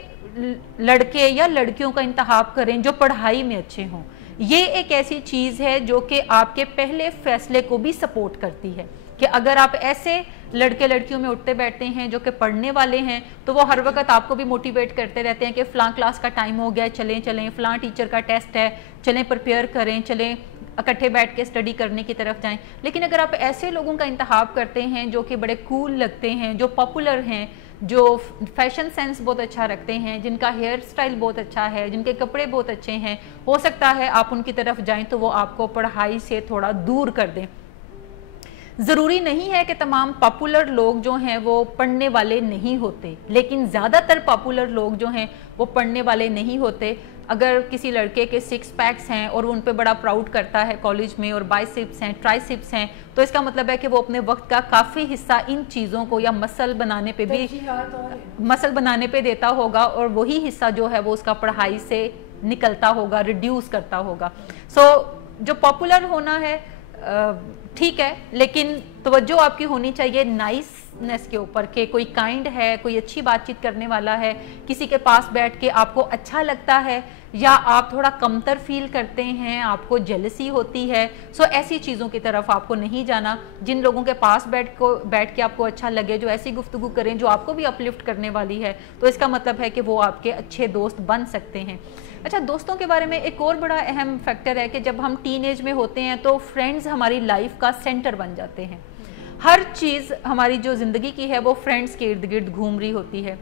لڑکے یا لڑکیوں کا انتخاب کریں جو پڑھائی میں اچھے ہوں. یہ ایک ایسی چیز ہے جو کہ آپ کے پہلے فیصلے کو بھی سپورٹ کرتی ہے کہ اگر آپ ایسے لڑکے لڑکیوں میں اٹھتے بیٹھتے ہیں جو کہ پڑھنے والے ہیں تو وہ ہر وقت آپ کو بھی موٹیویٹ کرتے رہتے ہیں کہ فلاں کلاس کا ٹائم ہو گیا، چلیں چلیں، فلاں ٹیچر کا ٹیسٹ ہے، چلیں پریپیئر کریں، چلیں اکٹھے بیٹھ کے اسٹڈی کرنے کی طرف جائیں. لیکن اگر آپ ایسے لوگوں کا انتخاب کرتے ہیں جو کہ بڑے کول لگتے ہیں، جو پاپولر ہیں، جو فیشن سینس بہت اچھا رکھتے ہیں، جن کا ہیئر سٹائل بہت اچھا ہے، جن کے کپڑے بہت اچھے ہیں، ہو سکتا ہے آپ ان کی طرف جائیں تو وہ آپ کو پڑھائی سے تھوڑا دور کر دیں. ضروری نہیں ہے کہ تمام پاپولر لوگ جو ہیں وہ پڑھنے والے نہیں ہوتے، لیکن زیادہ تر پاپولر لوگ جو ہیں وہ پڑھنے والے نہیں ہوتے. اگر کسی لڑکے کے 6 پیکس ہیں اور وہ ان پہ بڑا پراؤڈ کرتا ہے کالج میں، اور بائسپس ہیں، ٹرائسپس ہیں، تو اس کا مطلب ہے کہ وہ اپنے وقت کا کافی حصہ ان چیزوں کو یا مسل بنانے پہ دیتا ہوگا، اور وہی حصہ جو ہے وہ اس کا پڑھائی سے نکلتا ہوگا، ریڈیوس کرتا ہوگا. سو جو پاپولر ہونا ہے ٹھیک ہے، لیکن توجہ آپ کی ہونی چاہیے نائسنس کے اوپر کہ کوئی کائنڈ ہے, کوئی اچھی بات چیت کرنے والا ہے, کسی کے پاس بیٹھ کے آپ کو اچھا لگتا ہے, یا آپ تھوڑا کمتر فیل کرتے ہیں, آپ کو جیلسی ہوتی ہے. سو ایسی چیزوں کی طرف آپ کو نہیں جانا. جن لوگوں کے پاس بیٹھ کے آپ کو اچھا لگے, جو ایسی گفتگو کریں جو آپ کو بھی اپلفٹ کرنے والی ہے, تو اس کا مطلب ہے کہ وہ آپ کے اچھے دوست بن سکتے ہیں. اچھا, دوستوں کے بارے میں ایک اور بڑا اہم فیکٹر ہے کہ جب ہم ٹین ایج میں ہوتے ہیں تو فرینڈز ہماری لائف کا سینٹر بن جاتے ہیں. ہر چیز ہماری جو زندگی کی ہے وہ فرینڈز کے ارد گرد گھوم رہی ہوتی ہے.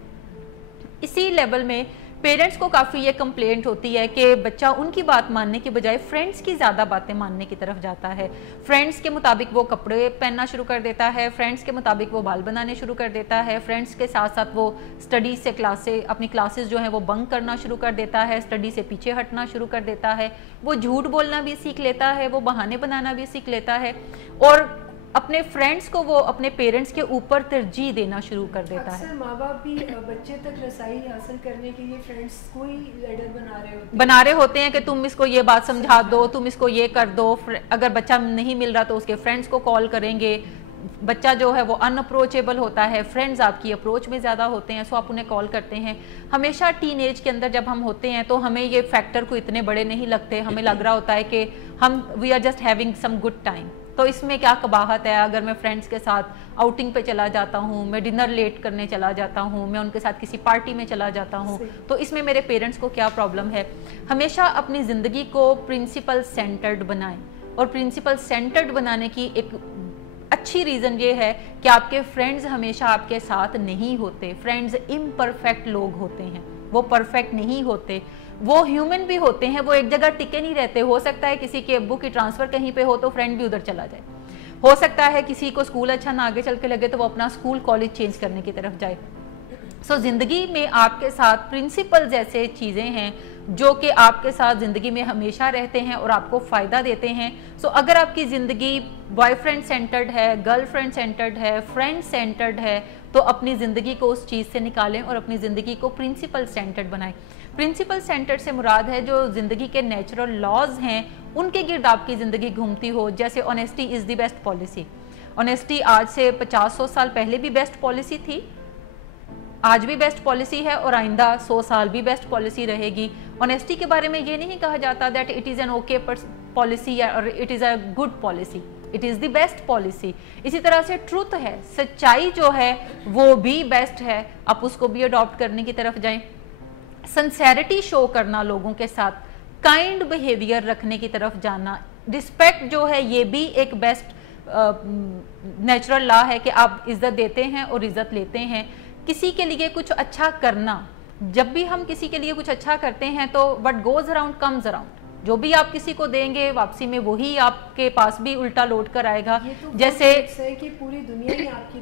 اسی لیول میں پیرنٹس کو کافی یہ کمپلینٹ ہوتی ہے کہ بچہ ان کی بات ماننے کی بجائے فرینڈس کی زیادہ باتیں ماننے کی طرف جاتا ہے. فرینڈس کے مطابق وہ کپڑے پہننا شروع کر دیتا ہے, فرینڈس کے مطابق وہ بال بنانے شروع کر دیتا ہے, فرینڈس کے ساتھ ساتھ وہ اسٹڈیز سے اپنی کلاسز جو ہیں وہ بنک کرنا شروع کر دیتا ہے, اسٹڈی سے پیچھے ہٹنا شروع کر دیتا ہے, وہ جھوٹ بولنا بھی سیکھ لیتا ہے, وہ بہانے بنانا بھی سیکھ لیتا ہے, اور اپنے فرینڈس کو وہ اپنے پیرنٹس کے اوپر ترجیح دینا شروع کر دیتا ہے. اکثر ماں باپ بھی بچے تک رسائی حاصل کرنے کے لیے فرینڈس کو ہی لیڈر بنا رہے ہوتے ہیں کہ تم اس کو یہ بات سمجھا دو, تم اس کو یہ کر دو. اگر بچہ نہیں مل رہا تو اس کے فرینڈس کو کال کریں گے. بچہ جو ہے وہ ان اپروچیبل ہوتا ہے, فرینڈز آپ کی اپروچ میں زیادہ ہوتے ہیں, سو آپ انہیں کال کرتے ہیں. ہمیشہ ٹین ایج کے اندر جب ہم ہوتے ہیں تو ہمیں یہ فیکٹر کو اتنے بڑے نہیں لگتے, ہمیں لگ رہا ہوتا ہے کہ we are just having some good time. تو اس میں کیا قباحت ہے اگر میں فرینڈس کے ساتھ آؤٹنگ پہ چلا جاتا ہوں, میں ڈنر لیٹ کرنے چلا جاتا ہوں, میں ان کے ساتھ کسی پارٹی میں چلا جاتا ہوں, تو اس میں میرے پیرنٹس کو کیا پرابلم ہے. ہمیشہ اپنی زندگی کو پرنسپل سینٹرڈ بنائیں, اور پرنسپل سینٹرڈ بنانے کی ایک اچھی ریزن یہ ہے کہ آپ کے فرینڈز ہمیشہ آپ کے ساتھ نہیں ہوتے. فرینڈز امپرفیکٹ لوگ ہوتے ہیں, وہ پرفیکٹ نہیں ہوتے, وہ ہیومن بھی ہوتے ہیں, وہ ایک جگہ ٹکے نہیں رہتے. ہو سکتا ہے کسی کے ابو کی ٹرانسفر کہیں پہ ہو تو فرینڈ بھی ادھر چلا جائے, ہو سکتا ہے کسی کو اسکول اچھا نہ آگے چل کے لگے تو وہ اپنا اسکول کالج چینج کرنے کی طرف جائے. سو زندگی میں آپ کے ساتھ پرنسپلز ایسے چیزیں ہیں جو کہ آپ کے ساتھ زندگی میں ہمیشہ رہتے ہیں اور آپ کو فائدہ دیتے ہیں. سو اگر آپ کی زندگی بوائے فرینڈ سینٹرڈ ہے, گرل فرینڈ سینٹرڈ ہے, فرینڈ سینٹرڈ ہے, تو اپنی زندگی کو اس چیز سے نکالیں اور اپنی زندگی کو پرنسپل سینٹرڈ بنائیں. پرنسپل سینٹر سے مراد ہے جو زندگی کے نیچرل لاز ہیں ان کے گرد آپ کی زندگی گھومتی ہو. جیسے honesty is the best policy. Honesty آج سے 50-100 سال پہلے بھی بیسٹ پالیسی تھی, آج بھی بیسٹ پالیسی ہے, اور آئندہ 100 سال بھی بیسٹ پالیسی رہے گی. آنیسٹی کے بارے میں یہ نہیں کہا جاتا that it is an okay policy اور it is a good policy, it is the best policy. اسی طرح سے ٹروتھ ہے, سچائی جو ہے وہ بھی بیسٹ ہے, آپ اس کو بھی اڈاپٹ کرنے کی طرف جائیں. سنسیریٹی شو کرنا لوگوں کے ساتھ, کائنڈ بیہیویئر رکھنے کی طرف جانا, رسپیکٹ جو ہے یہ بھی ایک بیسٹ نیچرل لا ہے کہ آپ عزت دیتے ہیں اور عزت لیتے ہیں. کسی کے لیے کچھ اچھا کرنا, جب بھی ہم کسی کے لیے کچھ اچھا کرتے ہیں تو what goes around comes around. جو بھی آپ کسی کو دیں گے واپسی میں وہی آپ کے پاس بھی الٹا لوٹ کر آئے گا. جیسے کہ پوری دنیا ہی آپ کی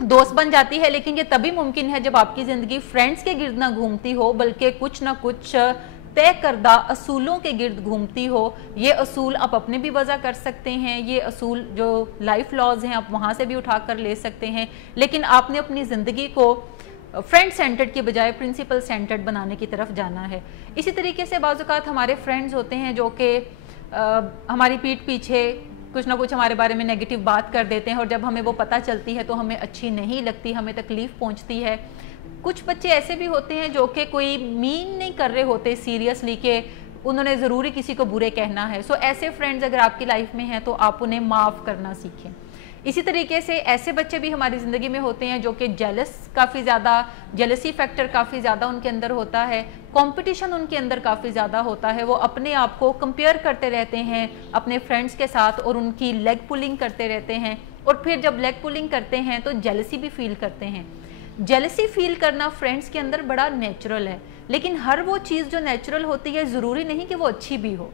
دوست بن جاتی ہے, لیکن یہ تبھی ممکن ہے جب آپ کی زندگی فرینڈز کے گرد نہ گھومتی ہو بلکہ کچھ نہ کچھ طے کردہ اصولوں کے گرد گھومتی ہو. یہ اصول آپ اپنے بھی وضع کر سکتے ہیں, یہ اصول جو لائف لاز ہیں آپ وہاں سے بھی اٹھا کر لے سکتے ہیں, لیکن آپ نے اپنی زندگی کو فرینڈ سینٹرڈ کی بجائے پرنسپل سینٹرڈ بنانے کی طرف جانا ہے. اسی طریقے سے بعض اوقات ہمارے فرینڈز ہوتے ہیں جو کہ ہماری پیٹھ پیچھے کچھ نہ کچھ ہمارے بارے میں نیگیٹو بات کر دیتے ہیں, اور جب ہمیں وہ پتہ چلتی ہے تو ہمیں اچھی نہیں لگتی, ہمیں تکلیف پہنچتی ہے. کچھ بچے ایسے بھی ہوتے ہیں جو کہ کوئی مین نہیں کر رہے ہوتے سیریسلی کہ انہوں نے ضروری کسی کو برے کہنا ہے. سو ایسے فرینڈز اگر آپ کی لائف میں ہیں تو آپ انہیں معاف کرنا سیکھیں. اسی طریقے سے ایسے بچے بھی ہماری زندگی میں ہوتے ہیں جو کہ جیلسی فیکٹر کافی زیادہ ان کے اندر ہوتا ہے, کمپٹیشن ان کے اندر کافی زیادہ ہوتا ہے. وہ اپنے آپ کو کمپیئر کرتے رہتے ہیں اپنے فرینڈز کے ساتھ اور ان کی لیگ پولنگ کرتے رہتے ہیں, اور پھر جب لیگ پولنگ کرتے ہیں تو جیلسی بھی فیل کرتے ہیں. جیلسی فیل کرنا فرینڈز کے اندر بڑا نیچرل ہے, لیکن ہر وہ چیز جو نیچرل ہوتی ہے ضروری نہیں کہ وہ اچھی بھی ہو.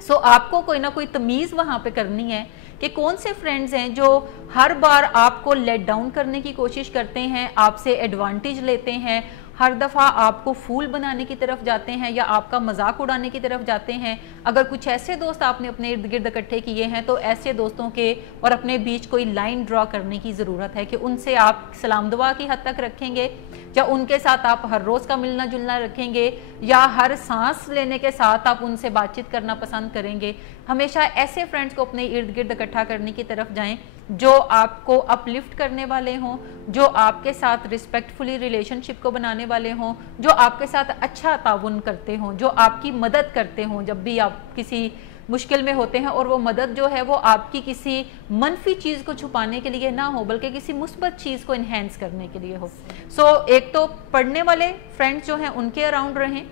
سو آپ کو کوئی نہ کوئی تمیز وہاں پہ کرنی ہے کہ کون سے فرینڈز ہیں جو ہر بار آپ کو لیٹ ڈاؤن کرنے کی کوشش کرتے ہیں, آپ سے ایڈوانٹیج لیتے ہیں, ہر دفعہ آپ کو فول بنانے کی طرف جاتے ہیں یا آپ کا مذاق اڑانے کی طرف جاتے ہیں. اگر کچھ ایسے دوست آپ نے اپنے ارد گرد اکٹھے کیے ہیں تو ایسے دوستوں کے اور اپنے بیچ کوئی لائن ڈرا کرنے کی ضرورت ہے کہ ان سے آپ سلام دعا کی حد تک رکھیں گے, یا ان کے ساتھ آپ ہر روز کا ملنا جلنا رکھیں گے, یا ہر سانس لینے کے ساتھ آپ ان سے بات چیت کرنا پسند کریں گے. ہمیشہ ایسے فرینڈز کو اپنے ارد گرد اکٹھا کرنے کی طرف جائیں جو آپ کو اپلفٹ کرنے والے ہوں, جو آپ کے ساتھ رسپیکٹفلی ریلیشن شپ کو بنانے والے ہوں, جو آپ کے ساتھ اچھا تعاون کرتے ہوں, جو آپ کی مدد کرتے ہوں جب بھی آپ کسی مشکل میں ہوتے ہیں, اور وہ مدد جو ہے وہ آپ کی کسی منفی چیز کو چھپانے کے لیے نہ ہو بلکہ کسی مثبت چیز کو انہینس کرنے کے لیے ہو. سو ایک تو پڑھنے والے فرینڈز جو ہیں ان کے اراؤنڈ رہیں.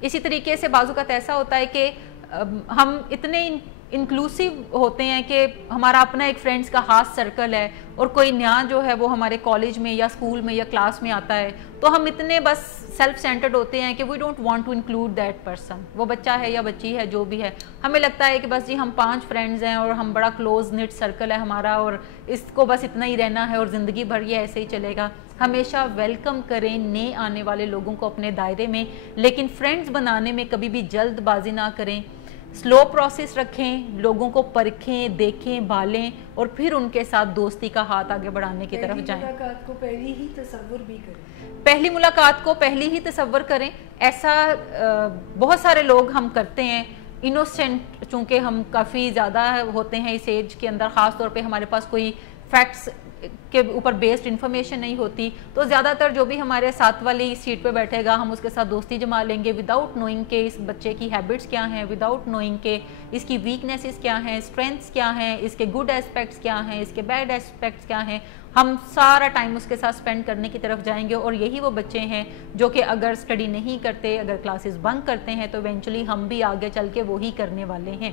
اسی طریقے سے بعض اوقات ایسا ہوتا ہے کہ ہم اتنے انکلوسیو ہوتے ہیں کہ ہمارا اپنا ایک فرینڈز کا خاص سرکل ہے, اور کوئی نیا جو ہے وہ ہمارے کالج میں یا اسکول میں یا کلاس میں آتا ہے تو ہم اتنے بس سیلف سینٹرڈ ہوتے ہیں کہ we don't want to include that person. وہ بچہ ہے یا بچی ہے جو بھی ہے, ہمیں لگتا ہے کہ بس جی ہم 5 فرینڈز ہیں اور ہم بڑا کلوز نٹ سرکل ہے ہمارا, اور اس کو بس اتنا ہی رہنا ہے اور زندگی بھر یہ ایسے ہی چلے گا. ہمیشہ ویلکم کریں نئے آنے والے لوگوں کو اپنے دائرے میں, لیکن فرینڈز بنانے میں کبھی بھی جلد بازی نہ کریں. سلو پروسیس رکھیں, لوگوں کو پرکھیں, دیکھیں, بھالیں, اور پھر ان کے ساتھ دوستی کا ہاتھ آگے بڑھانے کی طرف جائیں. پہلی ملاقات کو پہلی ہی تصور بھی کریں. پہلی ملاقات کو پہلی ہی تصور کریں. ایسا بہت سارے لوگ ہم کرتے ہیں, انوسینٹ چونکہ ہم کافی زیادہ ہوتے ہیں اس ایج کے اندر, خاص طور پہ ہمارے پاس کوئی فیکٹس کے اوپر بیسڈ انفارمیشن نہیں ہوتی, تو زیادہ تر جو بھی ہمارے ساتھ والی سیٹ پہ بیٹھے گا ہم اس کے ساتھ دوستی جما لیں گے وداؤٹ نوئنگ کہ اس بچے کی ہیبٹس کیا ہیں, وداؤٹ نوئنگ کہ اس کی ویکنیسز کیا ہیں, اسٹرینتھس کیا ہیں, اس کے گڈ ایسپیکٹس کیا ہیں, اس کے بیڈ ایسپیکٹس کیا ہیں. ہم سارا ٹائم اس کے ساتھ اسپینڈ کرنے کی طرف جائیں گے, اور یہی وہ بچے ہیں جو کہ اگر اسٹڈی نہیں کرتے, اگر کلاسز بنک کرتے ہیں, تو ایونچولی ہم بھی آگے چل کے وہی کرنے والے ہیں.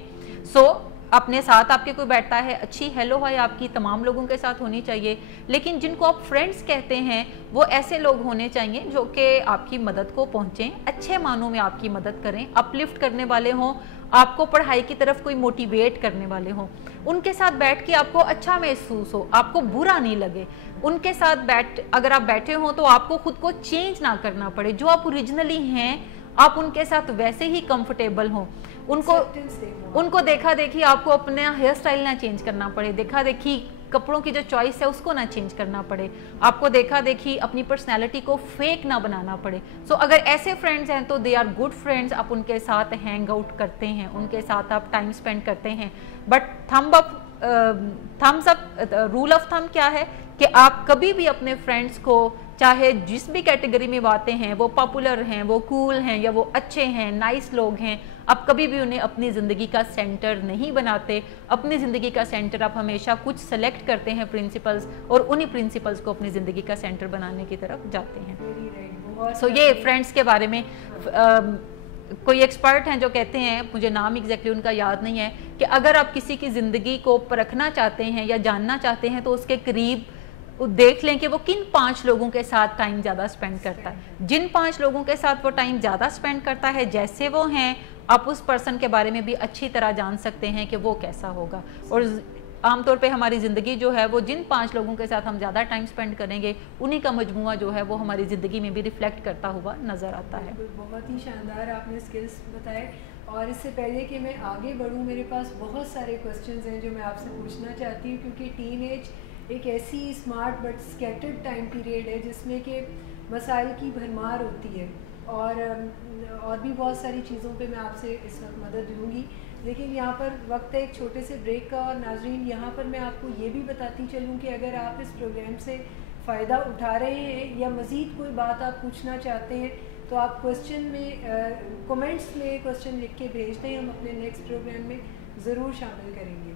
سو اپنے ساتھ آپ کے کوئی بیٹھتا ہے, اچھی ہیلو ہائی آپ کی تمام لوگوں کے ساتھ ہونی چاہیے, لیکن جن کو آپ فرینڈز کہتے ہیں وہ ایسے لوگ ہونے چاہیے جو کہ آپ کی مدد کو پہنچیں, اچھے معنوں میں آپ کی مدد کریں, اپلفٹ کرنے والے ہوں, آپ کو پڑھائی کی طرف کوئی موٹیویٹ کرنے والے ہوں. ان کے ساتھ بیٹھ کے آپ کو اچھا محسوس ہو, آپ کو برا نہیں لگے. ان کے ساتھ اگر آپ بیٹھے ہوں تو آپ کو خود کو چینج نہ کرنا پڑے, جو آپ اوریجنلی ہیں آپ ان کے ساتھ ویسے ہی کمفرٹیبل ہوں. ان کو دیکھا دیکھی آپ کو اپنا ہیئر سٹائل نہ چینج کرنا پڑے, دیکھا دیکھی کپڑوں کی جو چوائس ہے اس کو نہ چینج کرنا پڑے, آپ کو دیکھا دیکھی اپنی پرسنالٹی کو فیک نہ بنانا پڑے. سو اگر ایسے فرینڈز ہیں تو دے آر گڈ فرینڈز, آپ ان کے ساتھ ہینگ آؤٹ کرتے ہیں, ان کے ساتھ آپ ٹائم اسپینڈ کرتے ہیں. But thumbs up rule of thumb کیا ہے کہ آپ کبھی بھی اپنے فرینڈز کو, چاہے جس بھی کیٹیگری میں باتیں ہیں, وہ پاپولر ہیں, وہ کول ہیں, یا وہ اچھے ہیں, نائس لوگ ہیں, آپ کبھی بھی انہیں اپنی زندگی کا سینٹر نہیں بناتے. اپنی زندگی کا سینٹر آپ ہمیشہ کچھ سلیکٹ کرتے ہیں پرنسپلز, اور انہی پرنسپلز کو اپنی زندگی کا سینٹر بنانے کی طرف جاتے ہیں. سو یہ فرینڈز کے بارے میں کوئی ایکسپرٹ ہیں جو کہتے ہیں, مجھے نام ایگزیکٹلی ان کا یاد نہیں ہے, کہ اگر آپ کسی کی زندگی کو پرکھنا چاہتے ہیں یا جاننا چاہتے ہیں تو اس کے قریب دیکھ لیں کہ وہ کن 5 لوگوں کے ساتھ ٹائم زیادہ سپینڈ کرتا ہے. جن 5 لوگوں کے ساتھ وہ ٹائم زیادہ سپینڈ کرتا ہے, جیسے وہ ہیں, آپ اس پرسن کے بارے میں بھی اچھی طرح جان سکتے ہیں کہ وہ کیسا ہوگا. اور عام طور پہ ہماری زندگی جو ہے وہ جن 5 لوگوں کے ساتھ ہم زیادہ ٹائم سپینڈ کریں گے انہی کا مجموعہ جو ہے وہ ہماری زندگی میں بھی ریفلیکٹ کرتا ہوا نظر آتا ہے. بہت ہی شاندار آپ نے سکلز بتائے. اور اس سے پہلے کہ میں آگے بڑھوں, میرے پاس بہت سارے کوسچنز ہیں جو میں آپ سے پوچھنا چاہتی ہوں, کیونکہ ٹین ایج ایک ایسی smart but scattered time period ہے جس میں کہ مسائل کی بھرمار ہوتی ہے, اور بھی بہت ساری چیزوں پہ میں آپ سے اس وقت مدد لوں گی. لیکن یہاں پر وقت ہے ایک چھوٹے سے بریک کا, اور ناظرین یہاں پر میں آپ کو یہ بھی بتاتی چلوں کہ اگر آپ اس پروگرام سے فائدہ اٹھا رہے ہیں یا مزید کوئی بات آپ پوچھنا چاہتے ہیں تو آپ کوسچن میں کومنٹس میں کوسچن لکھ کے بھیج دیں, ہم اپنے نیکسٹ پروگرام میں ضرور شامل کریں گے.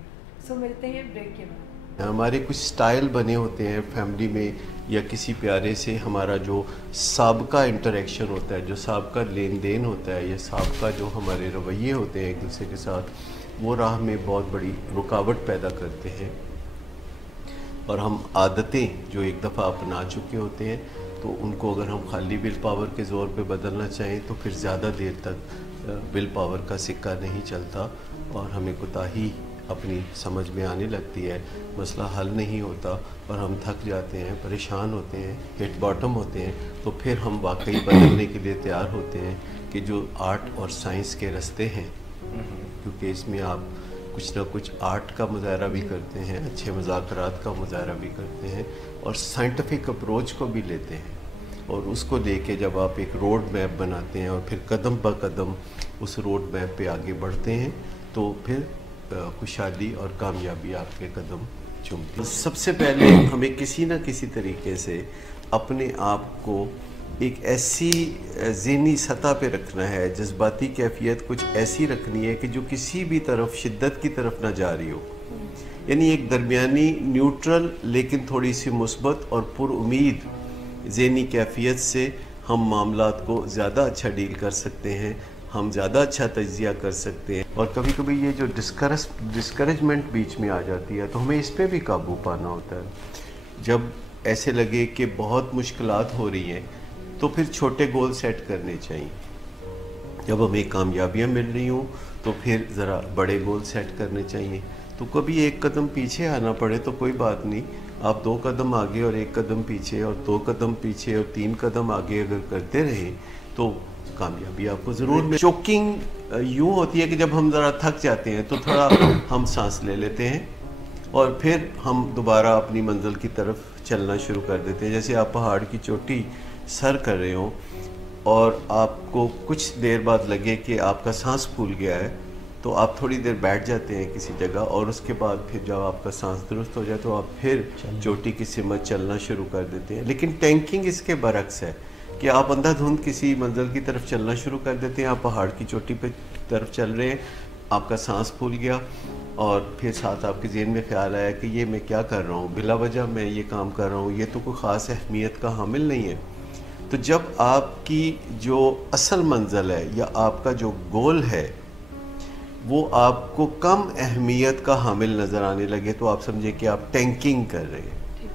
سو ملتے ہیں بریک کے بعد. ہمارے کچھ سٹائل بنے ہوتے ہیں فیملی میں, یا کسی پیارے سے ہمارا جو سابقہ انٹریکشن ہوتا ہے, جو سابقہ لین دین ہوتا ہے, یا سابقہ جو ہمارے رویے ہوتے ہیں ایک دوسرے کے ساتھ, وہ راہ میں بہت بڑی رکاوٹ پیدا کرتے ہیں. اور ہم عادتیں جو ایک دفعہ اپنا چکے ہوتے ہیں تو ان کو اگر ہم خالی ول پاور کے زور پہ بدلنا چاہیں تو پھر زیادہ دیر تک ول پاور کا سکہ نہیں چلتا, اور ہمیں کوتاہی اپنی سمجھ میں آنے لگتی ہے, مسئلہ حل نہیں ہوتا, اور ہم تھک جاتے ہیں, پریشان ہوتے ہیں, ہٹ باٹم ہوتے ہیں. تو پھر ہم واقعی بدلنے کے لیے تیار ہوتے ہیں کہ جو آرٹ اور سائنس کے رستے ہیں, کیونکہ اس میں آپ کچھ نہ کچھ آرٹ کا مظاہرہ بھی کرتے ہیں, اچھے مذاکرات کا مظاہرہ بھی کرتے ہیں, اور سائنٹیفک اپروچ کو بھی لیتے ہیں, اور اس کو لے کے جب آپ ایک روڈ میپ بناتے ہیں اور پھر قدم بہ قدم اس روڈ میپ پہ آگے بڑھتے ہیں تو پھر خوشحالی اور کامیابی آپ کے قدم چمتی ہے. سب سے پہلے ہمیں کسی نہ کسی طریقے سے اپنے آپ کو ایک ایسی ذہنی سطح پہ رکھنا ہے, جذباتی کیفیت کچھ ایسی رکھنی ہے کہ جو کسی بھی طرف شدت کی طرف نہ جا رہی ہو, یعنی ایک درمیانی نیوٹرل لیکن تھوڑی سی مثبت اور پر امید ذہنی کیفیت سے ہم معاملات کو زیادہ اچھا ڈیل کر سکتے ہیں, ہم زیادہ اچھا تجزیہ کر سکتے ہیں. اور کبھی کبھی یہ جو ڈسکریجمنٹ بیچ میں آ جاتی ہے تو ہمیں اس پہ بھی قابو پانا ہوتا ہے. جب ایسے لگے کہ بہت مشکلات ہو رہی ہیں تو پھر چھوٹے گول سیٹ کرنے چاہیے. جب ہمیں کامیابیاں مل رہی ہوں تو پھر ذرا بڑے گول سیٹ کرنے چاہیے. تو کبھی ایک قدم پیچھے آنا پڑے تو کوئی بات نہیں, آپ 2 قدم آگے اور 1 قدم پیچھے اور 2 قدم پیچھے اور 3 قدم آگے اگر کرتے رہیں تو کامیابی آپ کو ضرور ملے. چوکنگ یوں ہوتی ہے کہ جب ہم ذرا تھک جاتے ہیں تو تھوڑا ہم سانس لے لیتے ہیں اور پھر ہم دوبارہ اپنی منزل کی طرف چلنا شروع کر دیتے ہیں. جیسے آپ پہاڑ کی چوٹی سر کر رہے ہوں اور آپ کو کچھ دیر بعد لگے کہ آپ کا سانس پھول گیا ہے تو آپ تھوڑی دیر بیٹھ جاتے ہیں کسی جگہ, اور اس کے بعد پھر جب آپ کا سانس درست ہو جائے تو آپ پھر چوٹی کی سمت چلنا شروع کر دیتے ہیں. لیکن ٹینکنگ اس کے برعکس ہے کہ آپ اندھا دھند کسی منزل کی طرف چلنا شروع کر دیتے ہیں. آپ پہاڑ کی چوٹی پہ طرف چل رہے ہیں, آپ کا سانس پھول گیا اور پھر ساتھ آپ کے ذہن میں خیال آیا کہ یہ میں کیا کر رہا ہوں, بلا وجہ میں یہ کام کر رہا ہوں, یہ تو کوئی خاص اہمیت کا حامل نہیں ہے. تو جب آپ کی جو اصل منزل ہے یا آپ کا جو گول ہے وہ آپ کو کم اہمیت کا حامل نظر آنے لگے تو آپ سمجھیں کہ آپ ٹینکنگ کر رہے ہیں.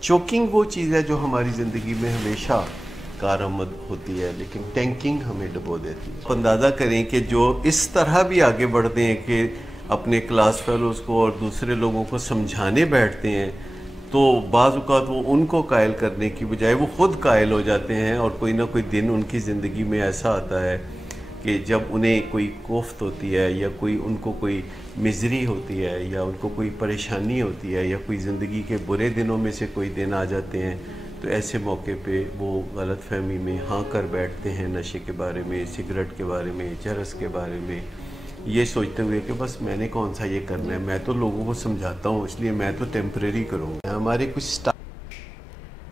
چوکنگ وہ چیز ہے جو ہماری زندگی میں ہمیشہ کارآمد ہوتی ہے, لیکن ٹینکنگ ہمیں ڈبو دیتی ہے. اندازہ کریں کہ جو اس طرح بھی آگے بڑھتے ہیں کہ اپنے کلاس فیلوز کو اور دوسرے لوگوں کو سمجھانے بیٹھتے ہیں تو بعض اوقات وہ ان کو قائل کرنے کی بجائے وہ خود قائل ہو جاتے ہیں, اور کوئی نہ کوئی دن ان کی زندگی میں ایسا آتا ہے کہ جب انہیں کوئی کوفت ہوتی ہے یا ان کو کوئی مزری ہوتی ہے یا ان کو کوئی پریشانی ہوتی ہے یا کوئی زندگی کے برے دنوں میں سے کوئی دن آ جاتے ہیں تو ایسے موقع پہ وہ غلط فہمی میں ہاں کر بیٹھتے ہیں نشے کے بارے میں, سگریٹ کے بارے میں, چرس کے بارے میں, یہ سوچتے ہوئے کہ بس میں نے کون سا یہ کرنا ہے, میں تو لوگوں کو سمجھاتا ہوں اس لیے میں تو ٹیمپریری کروں گا. ہمارے کچھ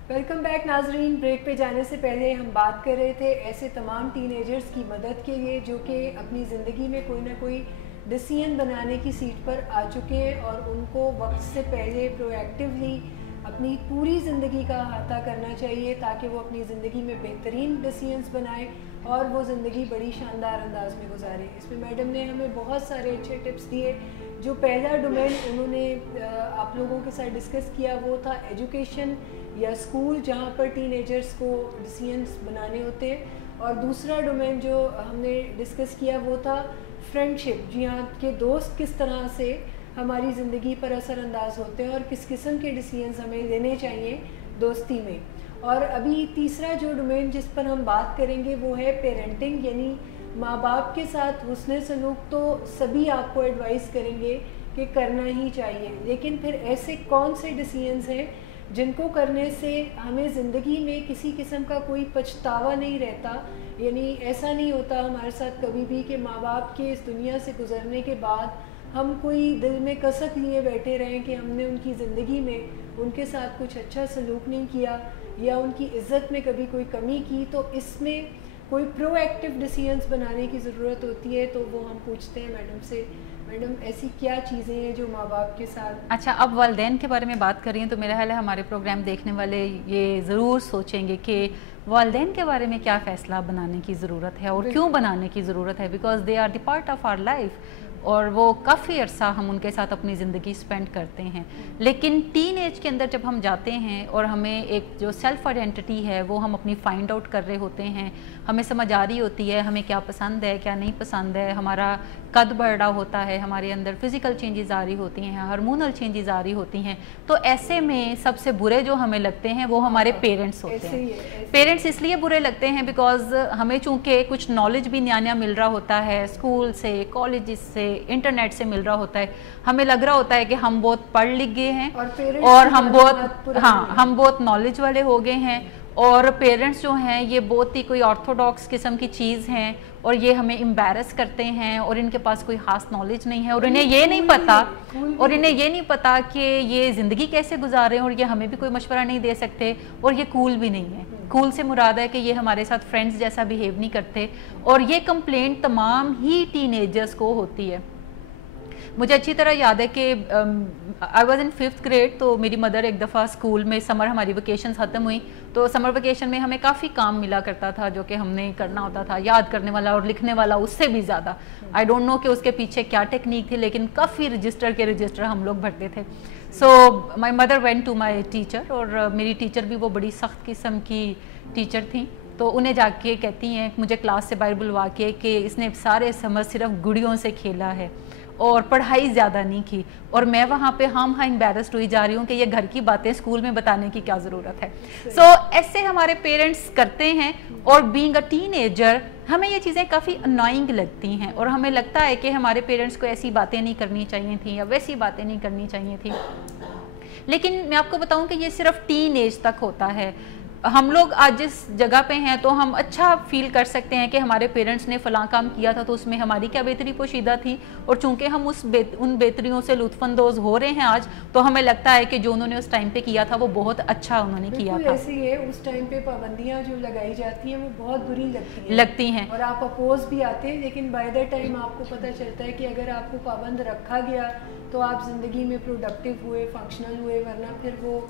ویلکم بیک ناظرین. بریک پہ جانے سے پہلے ہم بات کر رہے تھے ایسے تمام ٹین ایجرز کی مدد کے لیے جو کہ اپنی زندگی میں کوئی نہ کوئی ڈیسیژن بنانے کی سیٹ پر آ چکے ہیں اور ان کو وقت سے پہلے پرو ایکٹیولی اپنی پوری زندگی کا احاطہ کرنا چاہیے تاکہ وہ اپنی زندگی میں بہترین ڈیسیژنز بنائیں اور وہ زندگی بڑی شاندار انداز میں گزاریں. اس میں میڈم نے ہمیں بہت سارے اچھے ٹپس دیے. جو پہلا ڈومین انہوں نے آپ لوگوں کے ساتھ ڈسکس کیا وہ تھا ایجوکیشن یا اسکول جہاں پر ٹین ایجرز کو ڈیسیژنز بنانے ہوتے ہیں, اور دوسرا ڈومین جو ہم نے ڈسکس کیا وہ تھا فرینڈ شپ, جی ہاں کہ دوست کس طرح سے ہماری زندگی پر اثر انداز ہوتے ہیں اور کس قسم کے ڈیسیژنز ہمیں لینے چاہیے دوستی میں. اور ابھی تیسرا جو ڈومین جس پر ہم بات کریں گے وہ ہے پیرنٹنگ, یعنی ماں باپ کے ساتھ حسن سلوک تو سبھی آپ کو ایڈوائز کریں گے کہ کرنا ہی چاہیے, لیکن پھر ایسے کون سے ڈیسیژنز ہیں جن کو کرنے سے ہمیں زندگی میں کسی قسم کا کوئی پچھتاوا نہیں رہتا, یعنی ایسا نہیں ہوتا ہمارے ساتھ کبھی بھی کہ ماں باپ کے اس دنیا سے گزرنے کے بعد ہم کوئی دل میں کسک لیے بیٹھے رہیں کہ ہم نے ان کی زندگی میں ان کے ساتھ کچھ اچھا سلوک نہیں کیا یا ان کی عزت میں کبھی کوئی کمی کی. تو اس میں کوئی پرو ایکٹیو ڈیسیژنز بنانے کی ضرورت ہوتی ہے. تو وہ ہم پوچھتے ہیں میڈم سے, میڈم ایسی کیا چیزیں ہیں جو ماں باپ کے ساتھ. اچھا, اب والدین کے بارے میں بات کر رہی ہیں تو میرا خیال ہے ہمارے پروگرام دیکھنے والے یہ ضرور سوچیں گے کہ والدین کے بارے میں کیا فیصلہ بنانے کی ضرورت ہے اور کیوں بنانے کی ضرورت ہے, because they are the part of our life, اور وہ کافی عرصہ ہم ان کے ساتھ اپنی زندگی سپینڈ کرتے ہیں. لیکن ٹین ایج کے اندر جب ہم جاتے ہیں اور ہمیں ایک جو سیلف آئیڈینٹی ہے وہ ہم اپنی فائنڈ آؤٹ کر رہے ہوتے ہیں, ہمیں سمجھ آ رہی ہوتی ہے ہمیں کیا پسند ہے کیا نہیں پسند ہے, ہمارا قد بڑھ رہا ہوتا ہے, ہمارے اندر فزیکل چینجز آ رہی ہوتی ہیں, ہارمونل چینجز آ رہی ہوتی ہیں. تو ایسے میں سب سے برے جو ہمیں لگتے ہیں وہ ہمارے پیرنٹس ہوتے ہیں. پیرنٹس اس لیے برے لگتے ہیں بیکاز ہمیں چونکہ کچھ نالج بھی نیا نیا مل رہا ہوتا ہے, اسکول سے, کالجز سے, انٹرنیٹ سے مل رہا ہوتا ہے, ہمیں لگ رہا ہوتا ہے کہ ہم بہت پڑھ لکھ گئے ہیں اور ہم بہت نالج والے ہو گئے ہیں اور پیرنٹس جو ہیں یہ بہت ہی کوئی آرتھوڈاکس قسم کی چیز ہیں اور یہ ہمیں امبیرس کرتے ہیں اور ان کے پاس کوئی خاص نالج نہیں ہے اور انہیں یہ نہیں پتا کہ یہ زندگی کیسے گزاریں اور یہ ہمیں بھی کوئی مشورہ نہیں دے سکتے اور یہ کول بھی نہیں ہے. کول سے مراد ہے کہ یہ ہمارے ساتھ فرینڈز جیسا بیہیو نہیں کرتے اور یہ کمپلینٹ تمام ہی ٹین ایجرز کو ہوتی ہے. مجھے اچھی طرح یاد ہے کہ I was in 5th grade تو میری مدر ایک دفعہ اسکول میں سمر ہماری ویکیشنز ختم ہوئی تو سمر ویکیشن میں ہمیں کافی کام ملا کرتا تھا جو کہ ہم نے کرنا ہوتا تھا, یاد کرنے والا اور لکھنے والا اس سے بھی زیادہ. آئی ڈونٹ نو کہ اس کے پیچھے کیا ٹیکنیک تھی لیکن کافی رجسٹر ہم لوگ بھرتے تھے. So my mother went to my teacher اور میری ٹیچر بھی وہ بڑی سخت قسم کی ٹیچر تھیں تو انہیں جا کے کہتی ہیں مجھے کلاس سے باہر بلوا کے کہ اس نے سارے سمر صرف گڑیوں سے کھیلا ہے اور پڑھائی زیادہ نہیں کی اور میں وہاں پہ امبیرسڈ ہوئی جا رہی ہوں کہ یہ گھر کی باتیں اسکول میں بتانے کی کیا ضرورت ہے. سو ایسے ہمارے پیرنٹس کرتے ہیں اور بینگ اے ٹین ایجر ہمیں یہ چیزیں کافی انوائنگ لگتی ہیں اور ہمیں لگتا ہے کہ ہمارے پیرنٹس کو ایسی باتیں نہیں کرنی چاہیے تھیں یا ویسی باتیں نہیں کرنی چاہیے تھیں. لیکن میں آپ کو بتاؤں کہ یہ صرف ٹین ایج تک ہوتا ہے. ہم لوگ آج جس جگہ پہ ہیں تو ہم اچھا فیل کر سکتے ہیں کہ ہمارے پیرنٹس نے فلاں کام کیا تھا تو اس میں ہماری کیا بہتری پوشیدہ تھی اور چونکہ ہم ان بہتریوں سے لطف اندوز ہو رہے ہیں آج تو ہمیں لگتا ہے کہ جو انہوں نے اس ٹائم پہ کیا تھا وہ بہت اچھا انہوں نے کیا تھا. ایسے ہی ہے اس ٹائم پہ پابندیاں جو لگائی جاتی ہیں وہ بہت بری لگتی ہیں اور آپ اپوز بھی آتے ہیں لیکن بائی دا ٹائم آپ کو پتہ چلتا ہے کہ اگر آپ کو پابند رکھا گیا تو آپ زندگی میں پروڈکٹیو ہوئے, فنکشنل ہوئے, ورنہ پھر وہ